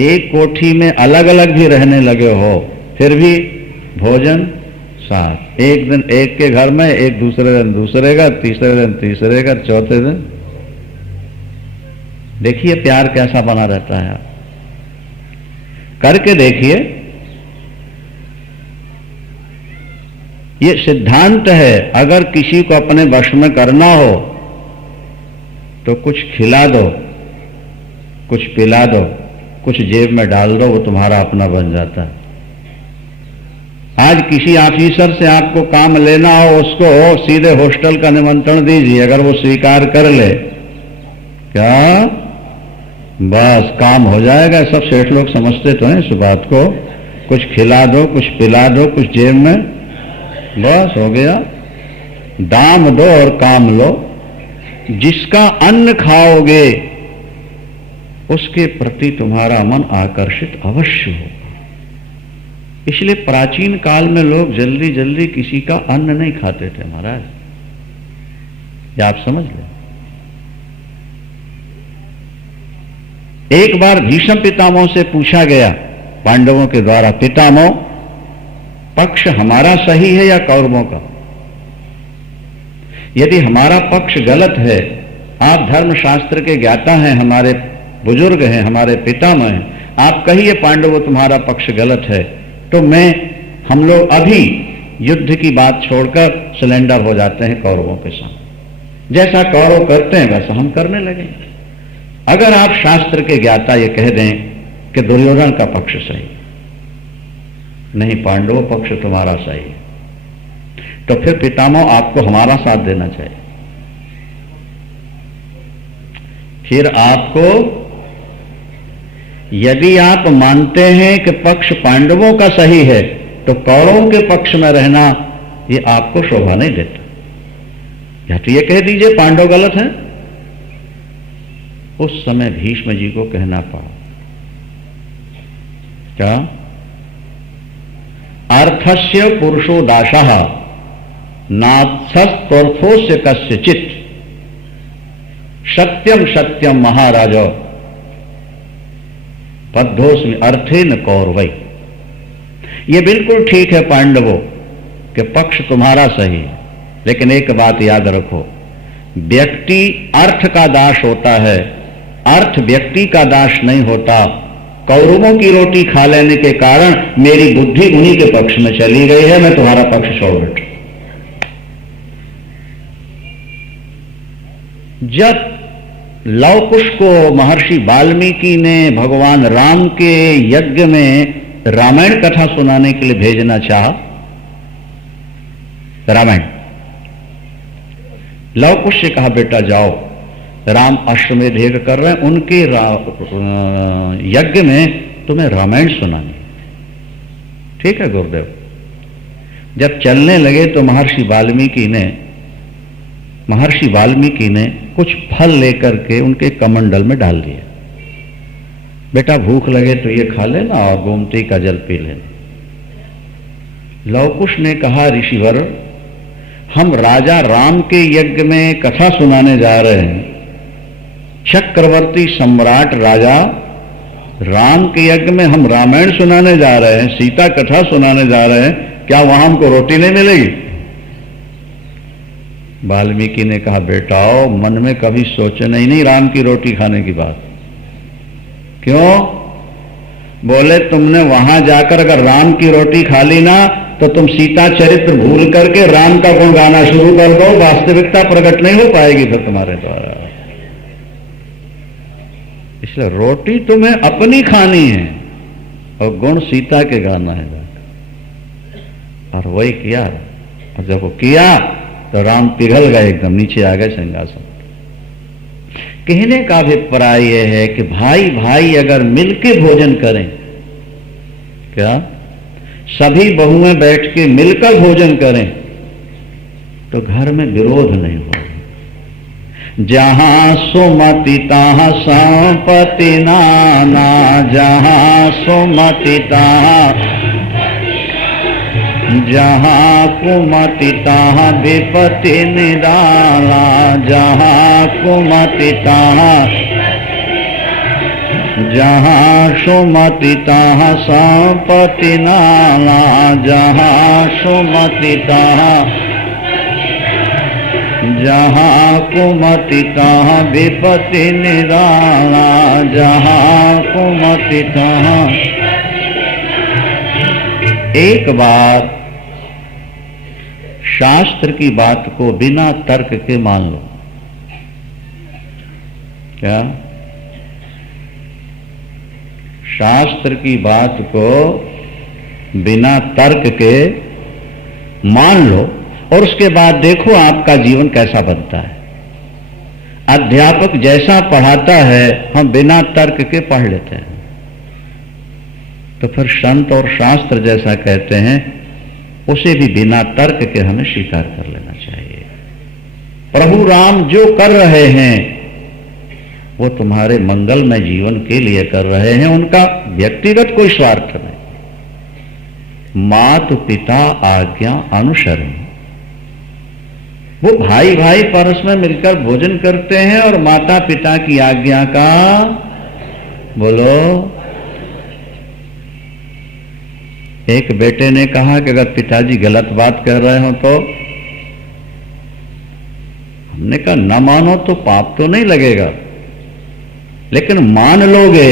एक कोठी में अलग अलग भी रहने लगे हो फिर भी भोजन साथ। एक दिन एक के घर में, एक दूसरे दिन दूसरे का, तीसरे दिन तीसरे का, चौथे दिन। देखिए प्यार कैसा बना रहता है, करके देखिए। ये सिद्धांत है, अगर किसी को अपने वश में करना हो तो कुछ खिला दो, कुछ पिला दो, कुछ जेब में डाल दो, वो तुम्हारा अपना बन जाता है। आज किसी ऑफिसर से आपको काम लेना हो, उसको सीधे हॉस्टल का निमंत्रण दीजिए, अगर वो स्वीकार कर ले, क्या बस काम हो जाएगा। सब सेठ लोग समझते तो हैं इस बात को। कुछ खिला दो, कुछ पिला दो, कुछ जेब में, बस हो गया। दाम दो और काम लो। जिसका अन्न खाओगे उसके प्रति तुम्हारा मन आकर्षित अवश्य हो। इसलिए प्राचीन काल में लोग जल्दी जल्दी किसी का अन्न नहीं खाते थे महाराज, ये आप समझ लें। एक बार भीष्म पितामह से पूछा गया पांडवों के द्वारा, पितामह पक्ष हमारा सही है या कौरवों का? यदि हमारा पक्ष गलत है, आप धर्मशास्त्र के ज्ञाता हैं, हमारे बुजुर्ग हैं, हमारे पितामह हैं, आप कहिए पांडवों तुम्हारा पक्ष गलत है, तो हम लोग अभी युद्ध की बात छोड़कर सरेंडर हो जाते हैं कौरवों के साथ। जैसा कौरव करते हैं वैसा हम करने लगे। अगर आप शास्त्र के ज्ञाता ये कह दें कि दुर्योधन का पक्ष सही, नहीं पांडव पक्ष तुम्हारा सही है, तो फिर पितामह आपको हमारा साथ देना चाहिए। फिर आपको, यदि आप मानते हैं कि पक्ष पांडवों का सही है, तो कौरवों के पक्ष में रहना ये आपको शोभा नहीं देता। या तो ये कह दीजिए पांडव गलत हैं। उस समय भीष्म जी को कहना पड़ा, क्या? अर्थस्य पुरुषो दासः नाथस्तोर्थोस्य कस्यचित् सत्यम सत्यम महाराज पद्धोस्मि अर्थेन कौरवै। ये बिल्कुल ठीक है पांडवों कि पक्ष तुम्हारा सही है, लेकिन एक बात याद रखो, व्यक्ति अर्थ का दास होता है, अर्थ व्यक्ति का दास नहीं होता। कौरवों की रोटी खा लेने के कारण मेरी बुद्धि उन्हीं के पक्ष में चली गई है, मैं तुम्हारा पक्ष छोड़ बैठा। जब लव कुश को महर्षि वाल्मीकि ने भगवान राम के यज्ञ में रामायण कथा सुनाने के लिए भेजना चाहा, रामायण, लव कुश से कहा बेटा जाओ, राम अश्वमेध यज्ञ कर रहे हैं, उनके यज्ञ में तुम्हें रामायण सुनानी। ठीक है गुरुदेव। जब चलने लगे तो महर्षि वाल्मीकि ने कुछ फल लेकर के उनके कमंडल में डाल दिया। बेटा भूख लगे तो ये खा लेना और गोमती का जल पी लेना। लव कुश ने कहा ऋषिवर, हम राजा राम के यज्ञ में कथा सुनाने जा रहे हैं, चक्रवर्ती सम्राट राजा राम के यज्ञ में हम रामायण सुनाने जा रहे हैं, सीता कथा सुनाने जा रहे हैं, क्या वहां हमको रोटी नहीं मिलेगी? वाल्मीकि ने कहा बेटाओ, मन में कभी सोचे नहीं राम की रोटी खाने की बात। क्यों? बोले तुमने वहां जाकर अगर राम की रोटी खा ली ना तो तुम सीता चरित्र भूल करके राम का गुण गाना शुरू कर दो, वास्तविकता प्रकट नहीं हो पाएगी फिर तुम्हारे द्वारा। इसलिए रोटी तुम्हें अपनी खानी है और गुण सीता के गाना है। और वही किया, और जब वो किया तो राम पिघल गए, एकदम नीचे आ गए सिंहासन। कहने का अभिप्राय यह है कि भाई भाई अगर मिलके भोजन करें, क्या सभी बहुएं बैठ के मिलकर भोजन करें तो घर में विरोध नहीं होगा। जहां सुमति तहां संपत्ति नाना, जहां सुमति तहां, जहां कुमति तहां विपत्ति निराला, जहां कुमति तहां, जहां सुमति तहां संपत्ति नाना, जहां सुमति तहां, जहां कुमति तहां विपत्ति निराला, जहां कुमति तहां। एक बार शास्त्र की बात को बिना तर्क के मान लो। क्या? शास्त्र की बात को बिना तर्क के मान लो और उसके बाद देखो आपका जीवन कैसा बनता है। अध्यापक जैसा पढ़ाता है हम बिना तर्क के पढ़ लेते हैं, तो फिर संत और शास्त्र जैसा कहते हैं उसे भी बिना तर्क के हमें स्वीकार कर लेना चाहिए। प्रभु राम जो कर रहे हैं वो तुम्हारे मंगलमय जीवन के लिए कर रहे हैं, उनका व्यक्तिगत कोई स्वार्थ नहीं। माता पिता आज्ञा अनुसरण, वो भाई भाई परस में मिलकर भोजन करते हैं और माता पिता की आज्ञा का बोलो। एक बेटे ने कहा कि अगर पिताजी गलत बात कह रहे हो तो, हमने कहा न मानो तो पाप तो नहीं लगेगा, लेकिन मान लोगे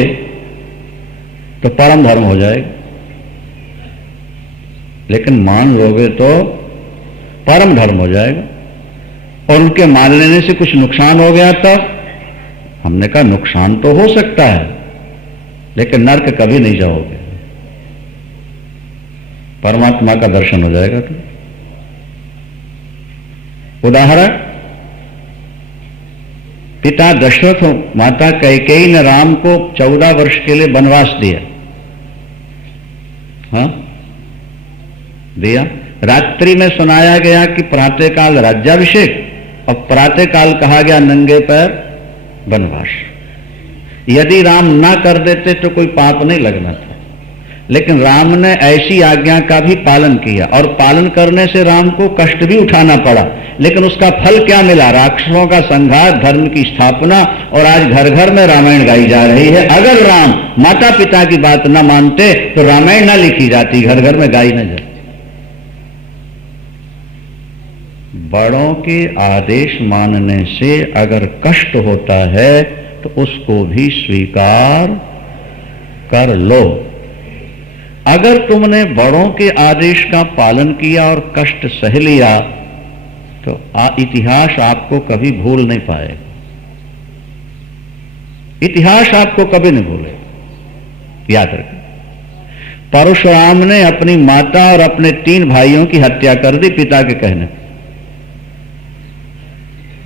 तो परम धर्म हो जाएगा। लेकिन मान लोगे तो परम धर्म हो जाएगा, और उनके मान लेने से कुछ नुकसान हो गया तब हमने कहा नुकसान तो हो सकता है, लेकिन नरक कभी नहीं जाओगे, परमात्मा का दर्शन हो जाएगा। तो उदाहरण, पिता दशरथ माता कैकेयी ने राम को 14 वर्ष के लिए वनवास दिया। हाँ दिया। रात्रि में सुनाया गया कि प्रातःकाल राज्याभिषेक और प्रातःकाल कहा गया नंगे पैर वनवास। यदि राम ना कर देते तो कोई पाप नहीं लगना था, लेकिन राम ने ऐसी आज्ञा का भी पालन किया, और पालन करने से राम को कष्ट भी उठाना पड़ा, लेकिन उसका फल क्या मिला? राक्षसों का संहार, धर्म की स्थापना, और आज घर घर में रामायण गाई जा रही है। अगर राम माता पिता की बात न मानते तो रामायण न लिखी जाती, घर घर में गाई न जाती। बड़ों के आदेश मानने से अगर कष्ट होता है तो उसको भी स्वीकार कर लो। अगर तुमने बड़ों के आदेश का पालन किया और कष्ट सह लिया तो इतिहास आपको कभी भूल नहीं पाएगा। इतिहास आपको कभी नहीं भूलेगा। याद रखें, परशुराम ने अपनी माता और अपने 3 भाइयों की हत्या कर दी पिता के कहने।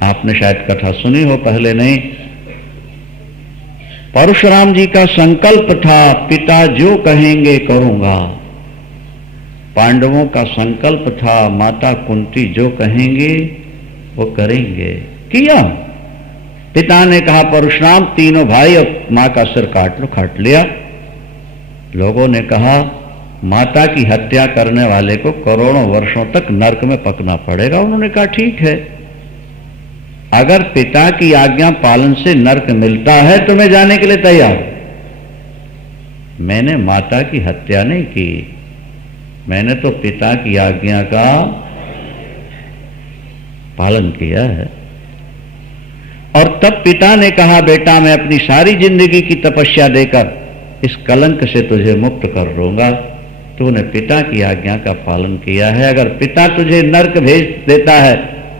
आपने शायद कथा सुनी हो, पहले नहीं। परशुराम जी का संकल्प था, पिता जो कहेंगे करूंगा। पांडवों का संकल्प था, माता कुंती जो कहेंगे वो करेंगे। किया। पिता ने कहा परशुराम तीनों भाई और मां का सिर काट लो, काट लिया। लोगों ने कहा माता की हत्या करने वाले को करोड़ों वर्षों तक नरक में पकना पड़ेगा। उन्होंने कहा ठीक है, अगर पिता की आज्ञा पालन से नरक मिलता है तो मैं जाने के लिए तैयार हूं। मैंने माता की हत्या नहीं की, मैंने तो पिता की आज्ञा का पालन किया है। और तब पिता ने कहा बेटा मैं अपनी सारी जिंदगी की तपस्या देकर इस कलंक से तुझे मुक्त कर दूंगा। तूने पिता की आज्ञा का पालन किया है। अगर पिता तुझे नरक भेज देता है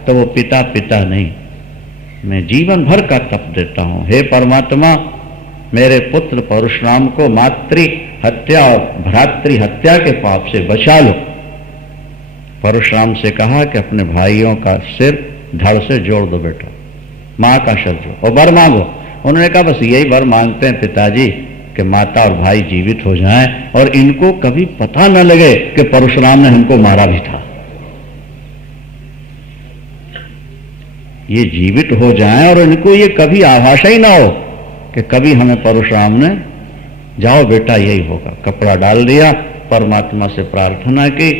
तो वो पिता पिता नहीं, मैं जीवन भर का तप देता हूं। हे परमात्मा, मेरे पुत्र परशुराम को मातृ हत्या और भ्रातृ हत्या के पाप से बचा लो। परशुराम से कहा कि अपने भाइयों का सिर धड़ से जोड़ दो बेटा, मां का सिर जोड़ और वर मांगो। उन्होंने कहा बस यही वर मांगते हैं पिताजी कि माता और भाई जीवित हो जाएं और इनको कभी पता न लगे कि परशुराम ने हमको मारा भी था। ये जीवित हो जाएं और इनको ये कभी आभास ही ना हो कि कभी हमें परशुराम ने, जाओ बेटा यही होगा। कपड़ा डाल दिया, परमात्मा से प्रार्थना की,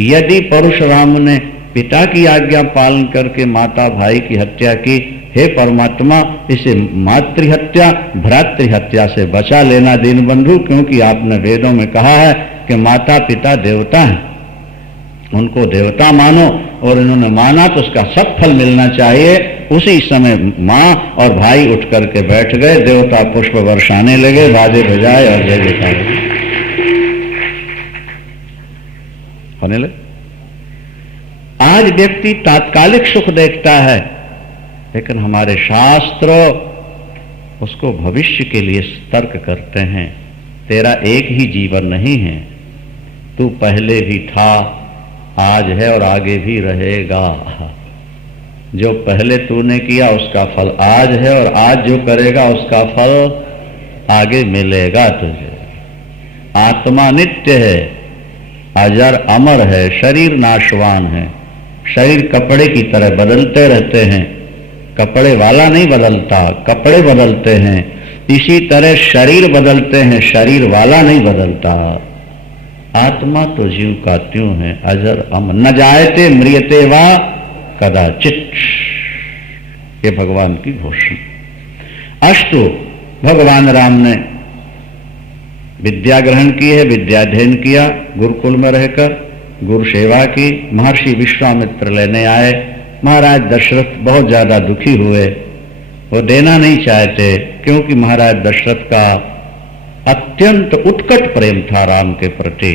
यदि परशुराम ने पिता की आज्ञा पालन करके माता भाई की हत्या की, हे परमात्मा इसे मातृ हत्या भ्रातृ हत्या से बचा लेना दीनबंधु, क्योंकि आपने वेदों में कहा है कि माता पिता देवता हैं, उनको देवता मानो। और इन्होंने माना तो उसका सब फल मिलना चाहिए। उसी समय मां और भाई उठ करके बैठ गए, देवता पुष्प बरसाने लगे, बाजे बजाए और जय जयकार होने लगे। आज व्यक्ति तात्कालिक सुख देखता है, लेकिन हमारे शास्त्र उसको भविष्य के लिए सतर्क करते हैं। तेरा एक ही जीवन नहीं है, तू पहले भी था, आज है और आगे भी रहेगा। जो पहले तूने किया उसका फल आज है और आज जो करेगा उसका फल आगे मिलेगा तुझे। आत्मा नित्य है, अजर अमर है, शरीर नाशवान है। शरीर कपड़े की तरह बदलते रहते हैं, कपड़े वाला नहीं बदलता, कपड़े बदलते हैं। इसी तरह शरीर बदलते हैं, शरीर वाला नहीं बदलता। आत्मा तो जीव का त्यों है, अजर अमर, न जायते म्रियते वा कदाचित। ये भगवान की घोषणा। अष्टो भगवान राम ने विद्या ग्रहण की है, विद्याध्ययन किया, गुरुकुल में रहकर गुरु सेवा की। महर्षि विश्वामित्र लेने आए, महाराज दशरथ बहुत ज्यादा दुखी हुए, वो देना नहीं चाहते, क्योंकि महाराज दशरथ का अत्यंत उत्कट प्रेम था राम के प्रति।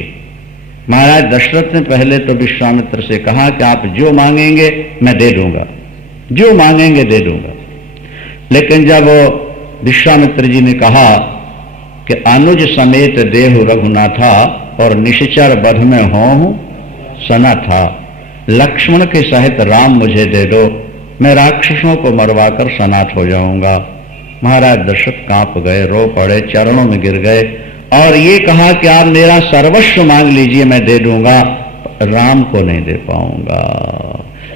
महाराज दशरथ ने पहले तो विश्वामित्र से कहा कि आप जो मांगेंगे मैं दे दूंगा, जो मांगेंगे दे दूंगा। लेकिन जब विश्वामित्र जी ने कहा कि अनुज समेत देहु रघुनाथा और निश्चर बध में हों सना था, लक्ष्मण के सहित राम मुझे दे दो, मैं राक्षसों को मरवाकर सनाथ हो जाऊंगा। महाराज दशरथ कांप गए, रो पड़े, चरणों में गिर गए और ये कहा कि आप मेरा सर्वस्व मांग लीजिए मैं दे दूंगा, राम को नहीं दे पाऊंगा।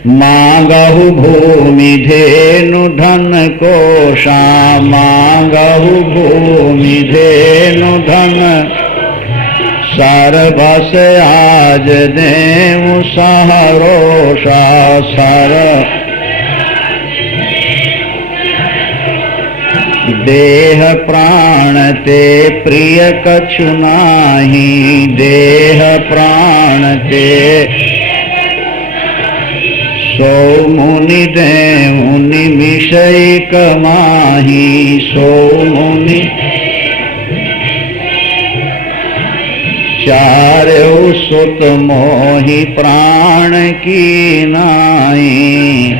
मांगहु भूमि धेनु धन कोशा, मांगहु भूमि धेनु धन सर्वस आज देव सहरोषा। सर देह प्राण ते प्रिय कछु नाहि, देह प्राण ते सो मुनि देहु निमिषय कमाही, सो मुनि चार्यो सुत मोहि प्राण की नाई।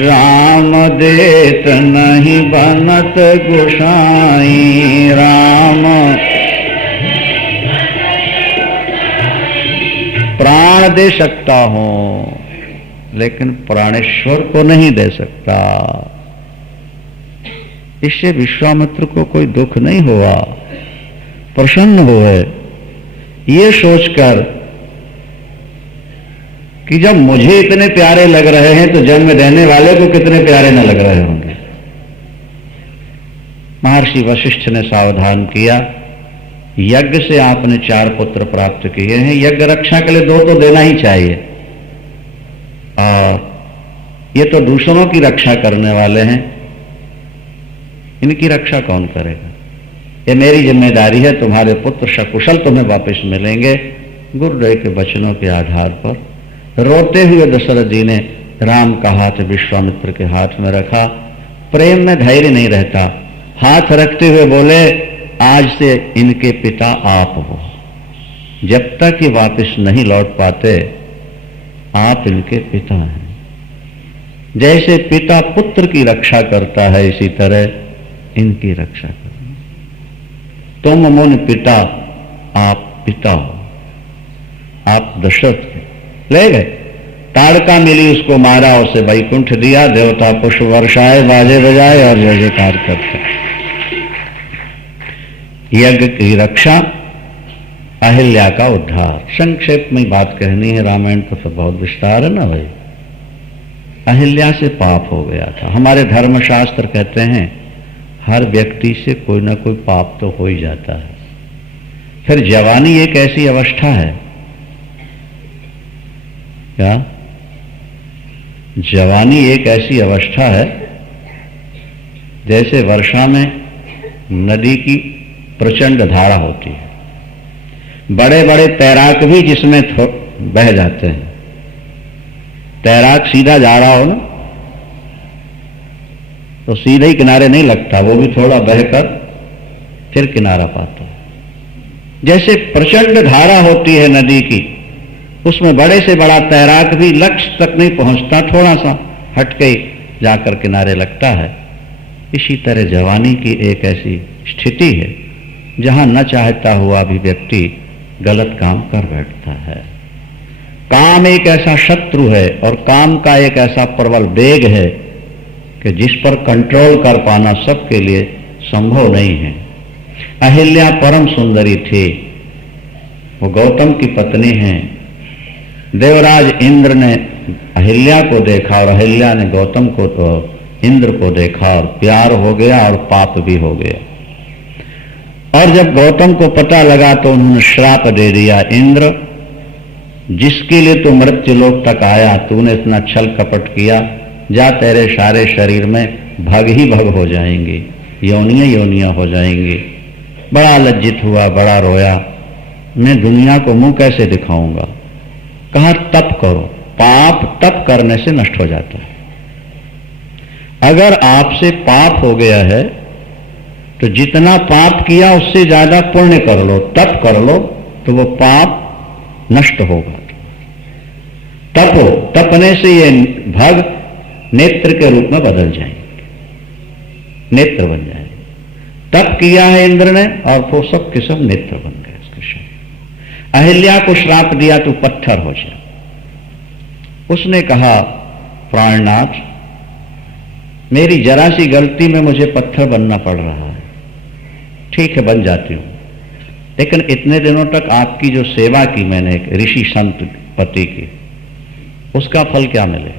राम देत नहीं बनत गोसाई, राम प्राण दे सकता हूं लेकिन प्राणेश्वर को नहीं दे सकता। इससे विश्वामित्र को कोई दुख नहीं हुआ, प्रसन्न हुए ये सोचकर कि जब मुझे इतने प्यारे लग रहे हैं तो जन्म देने वाले को कितने प्यारे न लग रहे होंगे। महर्षि वशिष्ठ ने सावधान किया, यज्ञ से आपने 4 पुत्र प्राप्त किए हैं, यज्ञ रक्षा के लिए 2 तो देना ही चाहिए, और ये तो दूसरों की रक्षा करने वाले हैं, इनकी रक्षा कौन करेगा? ये मेरी जिम्मेदारी है, तुम्हारे पुत्र सकुशल तुम्हें वापस मिलेंगे। गुरुदेव के वचनों के आधार पर रोते हुए दशरथ जी ने राम का हाथ विश्वामित्र के हाथ में रखा। प्रेम में धैर्य नहीं रहता, हाथ रखते हुए बोले, आज से इनके पिता आप हो, जब तक ये वापस नहीं लौट पाते आप इनके पिता हैं। जैसे पिता पुत्र की रक्षा करता है इसी तरह इनकी रक्षा करो। तुम मुन पिता, आप पिता हो, आप दशरथ ले गए। ताड़का मिली, उसको मारा, उसे वैकुंठ दिया, देवता पुष्प वर्षाए, बाजे बजाए और जय जयकार करते। यज्ञ की रक्षा, अहिल्या का उद्धार। संक्षेप में बात कहनी है, रामायण तो सब बहुत विस्तार है ना भाई। अहिल्या से पाप हो गया था। हमारे धर्मशास्त्र कहते हैं हर व्यक्ति से कोई ना कोई पाप तो हो ही जाता है। फिर जवानी एक ऐसी अवस्था है, क्या जवानी एक ऐसी अवस्था है जैसे वर्षा में नदी की प्रचंड धारा होती है, बड़े बड़े तैराक भी जिसमें बह जाते हैं। तैराक सीधा जा रहा हो ना तो सीधे ही किनारे नहीं लगता, वो भी थोड़ा बहकर फिर किनारा पाता है। जैसे प्रचंड धारा होती है नदी की, उसमें बड़े से बड़ा तैराक भी लक्ष्य तक नहीं पहुंचता, थोड़ा सा हटके ही जाकर किनारे लगता है। इसी तरह जवानी की एक ऐसी स्थिति है जहां न चाहता हुआ भी व्यक्ति गलत काम कर बैठता है। काम एक ऐसा शत्रु है और काम का एक ऐसा प्रबल वेग है कि जिस पर कंट्रोल कर पाना सबके लिए संभव नहीं है। अहिल्या परम सुंदरी थी, वो गौतम की पत्नी हैं। देवराज इंद्र ने अहिल्या को देखा और अहिल्या ने गौतम को तो इंद्र को देखा और प्यार हो गया और पाप भी हो गया। और जब गौतम को पता लगा तो उन्होंने श्राप दे दिया, इंद्र जिसके लिए तू मृत्यु लोक तक आया, तूने इतना छल कपट किया, जा तेरे सारे शरीर में भग ही भग हो जाएंगी, योनियां योनियां हो जाएंगी। बड़ा लज्जित हुआ, बड़ा रोया, मैं दुनिया को मुंह कैसे दिखाऊंगा। कहा तप करो, पाप तप करने से नष्ट हो जाता है। अगर आपसे पाप हो गया है तो जितना पाप किया उससे ज्यादा पुण्य कर लो, तप कर लो, तो वो पाप नष्ट होगा। तपो, तपने से ये भग नेत्र के रूप में बदल जाएंगे, नेत्र बन जाएंगे। तप किया है इंद्र ने और वो सब के सब नेत्र बन गए उसके शरीर। अहिल्या को श्राप दिया तू पत्थर हो जा। उसने कहा प्राणनाथ, मेरी जरा सी गलती में मुझे पत्थर बनना पड़ रहा है, ठीक है बन जाती हूं, लेकिन इतने दिनों तक आपकी जो सेवा की मैंने एक ऋषि संत पति की, उसका फल क्या मिले।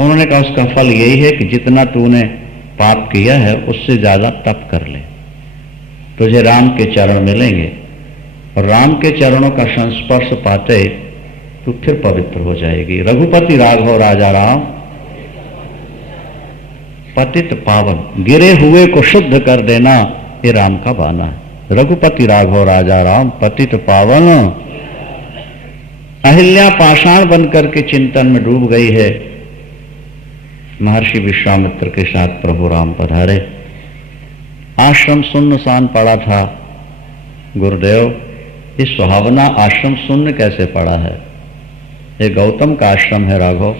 उन्होंने कहा उसका फल यही है कि जितना तूने पाप किया है उससे ज्यादा तप कर ले, तुझे राम के चरण मिलेंगे और राम के चरणों का संस्पर्श पाते तू फिर पवित्र हो जाएगी। रघुपति राघव राजा राम, पतित पावन, गिरे हुए को शुद्ध कर देना ये राम का बाना है। रघुपति राघव राजा राम पतित पावन। अहिल्या पाषाण बनकर के चिंतन में डूब गई है। महर्षि विश्वामित्र के साथ प्रभु राम पधारे। आश्रम सुन्नसान पड़ा था। गुरुदेव, ये सुहावना आश्रम शून्य कैसे पड़ा है? ये गौतम का आश्रम है राघव।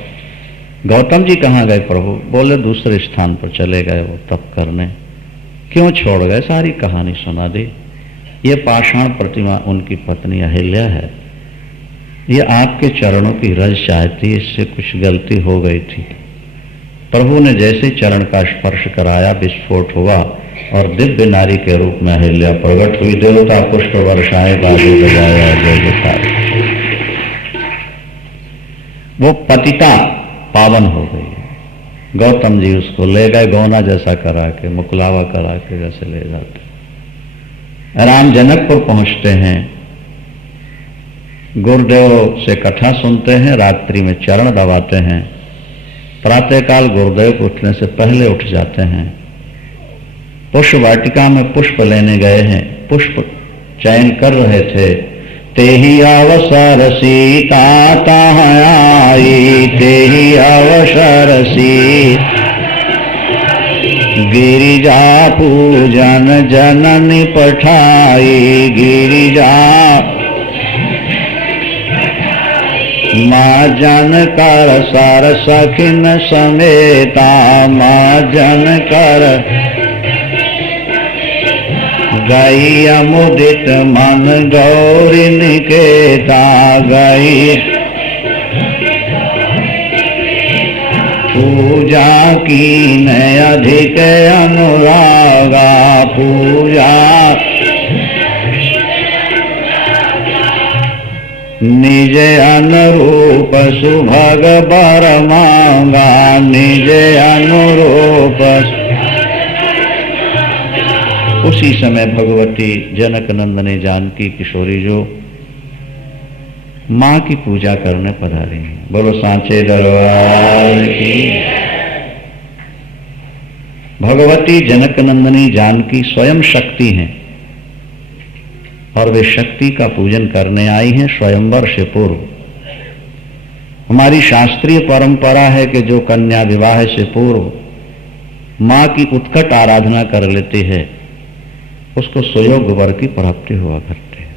गौतम जी कहाँ गए प्रभु? बोले दूसरे स्थान पर चले गए वो तप करने। क्यों छोड़ गए? सारी कहानी सुना दी। ये पाषाण प्रतिमा उनकी पत्नी अहिल्या है। ये आपके चरणों की रज चाहती, इससे कुछ गलती हो गई थी। प्रभु ने जैसे चरण का स्पर्श कराया, विस्फोट हुआ और दिव्य नारी के रूप में अहिल्या प्रकट हुई। देवता पुष्प वर्षाएं, बाजे बजाया, जय जयकार। वो पतिता पावन हो गई। गौतम जी उसको ले गए, गौना जैसा करा के, मुकलावा करा के जैसे ले जाते। राम जनकपुर पहुंचते हैं, गुरुदेव से कथा सुनते हैं, रात्रि में चरण दबाते हैं। प्रातःकाल गुरुदेव को उठने से पहले उठ जाते हैं। पुष्प वाटिका में पुष्प लेने गए हैं, पुष्प चयन कर रहे थे। तेहि अवसर सीता तहाँ आई, तेहि अवसर सीता गिरिजा पूजन जननी पठाई। गिरिजा माँ जन कर सर सखिन समेता, माँ जन कर गई अमुदित मन गौरी निकेता। गई पूजा की न अधिक अनुरागा, पूजा निज अनुरूप सुभग बर मांगा, निज अनुरूप। उसी समय भगवती जनक नंदनी जानकी किशोरी जो मां की पूजा करने पधारी हैं। बोलो सांचे दरबार की। भगवती जनक नंदनी जानकी स्वयं शक्ति हैं और वे शक्ति का पूजन करने आई हैं स्वयंवर से पूर्व। हमारी शास्त्रीय परंपरा है कि जो कन्या विवाह से पूर्व मां की उत्कट आराधना कर लेती है उसको सुयोग वर की प्राप्ति हुआ करती है।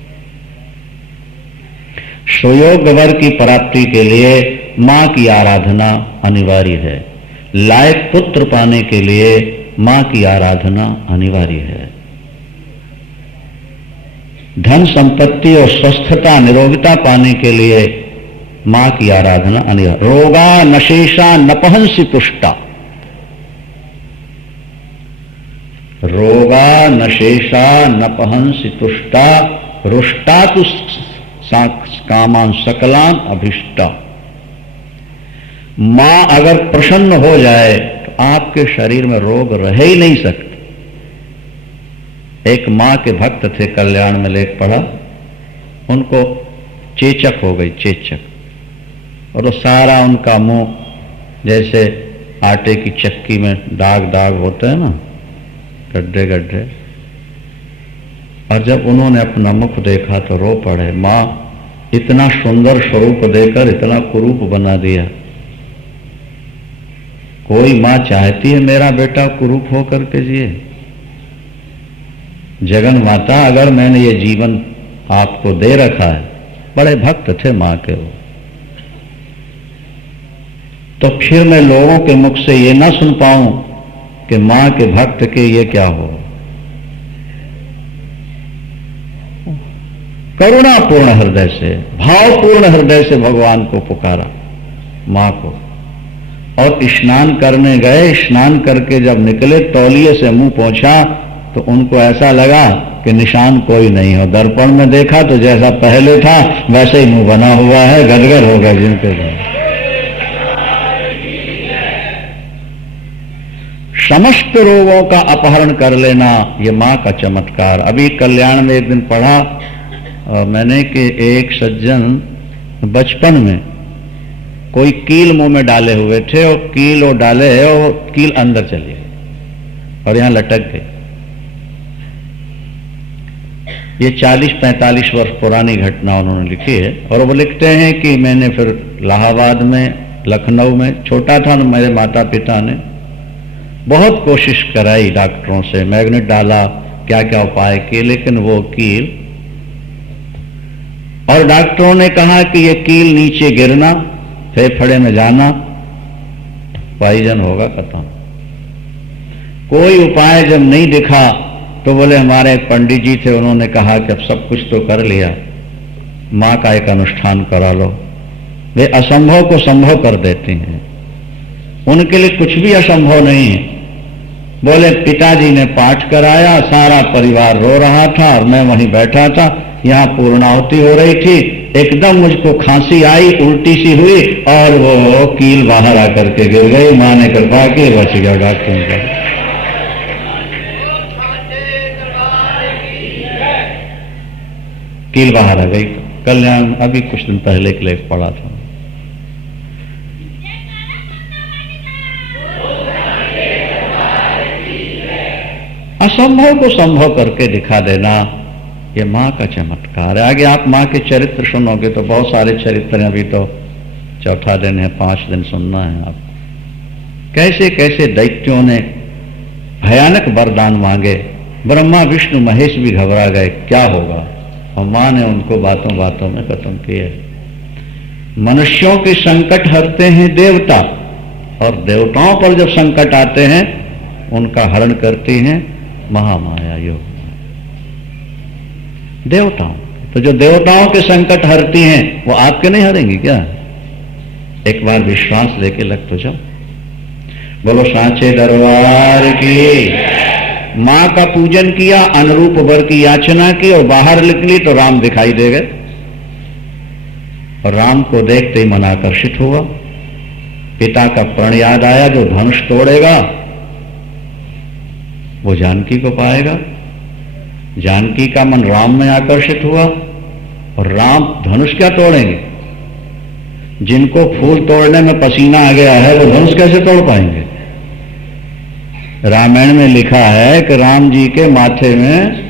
सुयोग वर की प्राप्ति के लिए मां की आराधना अनिवार्य है। लायक पुत्र पाने के लिए मां की आराधना अनिवार्य है। धन संपत्ति और स्वस्थता निरोगिता पाने के लिए मां की आराधना अनिवार्य। रोगा नशेषा नपहंसी पुष्टा, रोगा नशेषा नपहंसी तुष्टा, रुष्टा तु कामान सकलान अभिष्टा। मां अगर प्रसन्न हो जाए तो आपके शरीर में रोग रह ही नहीं सकते। एक मां के भक्त थे, कल्याण में लेख पढ़ा, उनको चेचक हो गई, चेचक, और वो सारा उनका मुंह जैसे आटे की चक्की में दाग दाग होते हैं ना, गड्ढे गड्ढे। और जब उन्होंने अपना मुख देखा तो रो पड़े। मां इतना सुंदर स्वरूप देकर इतना कुरूप बना दिया। कोई मां चाहती है मेरा बेटा कुरूप होकर के जिए? जगन माता, अगर मैंने ये जीवन आपको दे रखा है, बड़े भक्त थे मां के वो, तो फिर मैं लोगों के मुख से ये ना सुन पाऊं कि मां के भक्त के ये क्या हो। करुणापूर्ण हृदय से, भावपूर्ण हृदय से भगवान को पुकारा, मां को। और स्नान करने गए, स्नान करके जब निकले, तौलिए से मुंह पोंछा तो उनको ऐसा लगा कि निशान कोई नहीं हो। दर्पण में देखा तो जैसा पहले था वैसे ही मुंह बना हुआ है, गदगद हो गए जिनके घर। समस्त रोगों का अपहरण कर लेना ये मां का चमत्कार। अभी कल्याण में एक दिन पढ़ा मैंने कि एक सज्जन बचपन में कोई कील मुंह में डाले हुए थे और कील वो डाले है और कील अंदर चली गई और यहां लटक गई। ये 40-45 वर्ष पुरानी घटना उन्होंने लिखी है। और वो लिखते हैं कि मैंने फिर इलाहाबाद में, लखनऊ में, छोटा था ना, मेरे माता पिता ने बहुत कोशिश कराई डॉक्टरों से, मैग्नेट डाला, क्या क्या उपाय किए, लेकिन वो कील, और डॉक्टरों ने कहा कि ये कील नीचे गिरना, फेफड़े में जाना, पॉइजन होगा, खत्म। कोई उपाय जब नहीं दिखा तो बोले, हमारे एक पंडित जी थे, उन्होंने कहा कि अब सब कुछ तो कर लिया, मां का एक अनुष्ठान करा लो। वे असंभव को संभव कर देते हैं, उनके लिए कुछ भी असंभव नहीं है। बोले, पिताजी ने पाठ कराया, सारा परिवार रो रहा था और मैं वहीं बैठा था, यहां पूर्णाहुति हो रही थी, एकदम मुझको खांसी आई, उल्टी सी हुई और वो कील बाहर आकर के गिर गई। मां ने कृपा की, बच गया डॉक्टर का। कील बाहर आ गई। कल्याण अभी कुछ दिन पहले के लिए पढ़ा था। असंभव को संभव करके दिखा देना, ये मां का चमत्कार है। आगे आप मां के चरित्र सुनोगे तो बहुत सारे चरित्र हैं, अभी तो चौथा दिन है, 5 दिन सुनना है आप। कैसे कैसे दैत्यों ने भयानक वरदान मांगे, ब्रह्मा विष्णु महेश भी घबरा गए, क्या होगा, और मां ने उनको बातों बातों में खत्म किया। मनुष्यों के संकट हरते हैं देवता, और देवताओं पर जब संकट आते हैं उनका हरण करती हैं महामाया योग। देवताओं, तो जो देवताओं के संकट हरती हैं वो आपके नहीं हरेंगी क्या? एक बार विश्वास लेके लग तो जाओ। बोलो सांचे दरबार की। मां का पूजन किया, अनुरूप वर की याचना की और बाहर निकली तो राम दिखाई दे गए, और राम को देखते ही मन आकर्षित हुआ। पिता का प्रण याद आया, जो धनुष तोड़ेगा वो जानकी को पाएगा। जानकी का मन राम में आकर्षित हुआ, और राम धनुष क्या तोड़ेंगे? जिनको फूल तोड़ने में पसीना आ गया है वो धनुष कैसे तोड़ पाएंगे? रामायण में लिखा है कि राम जी के माथे में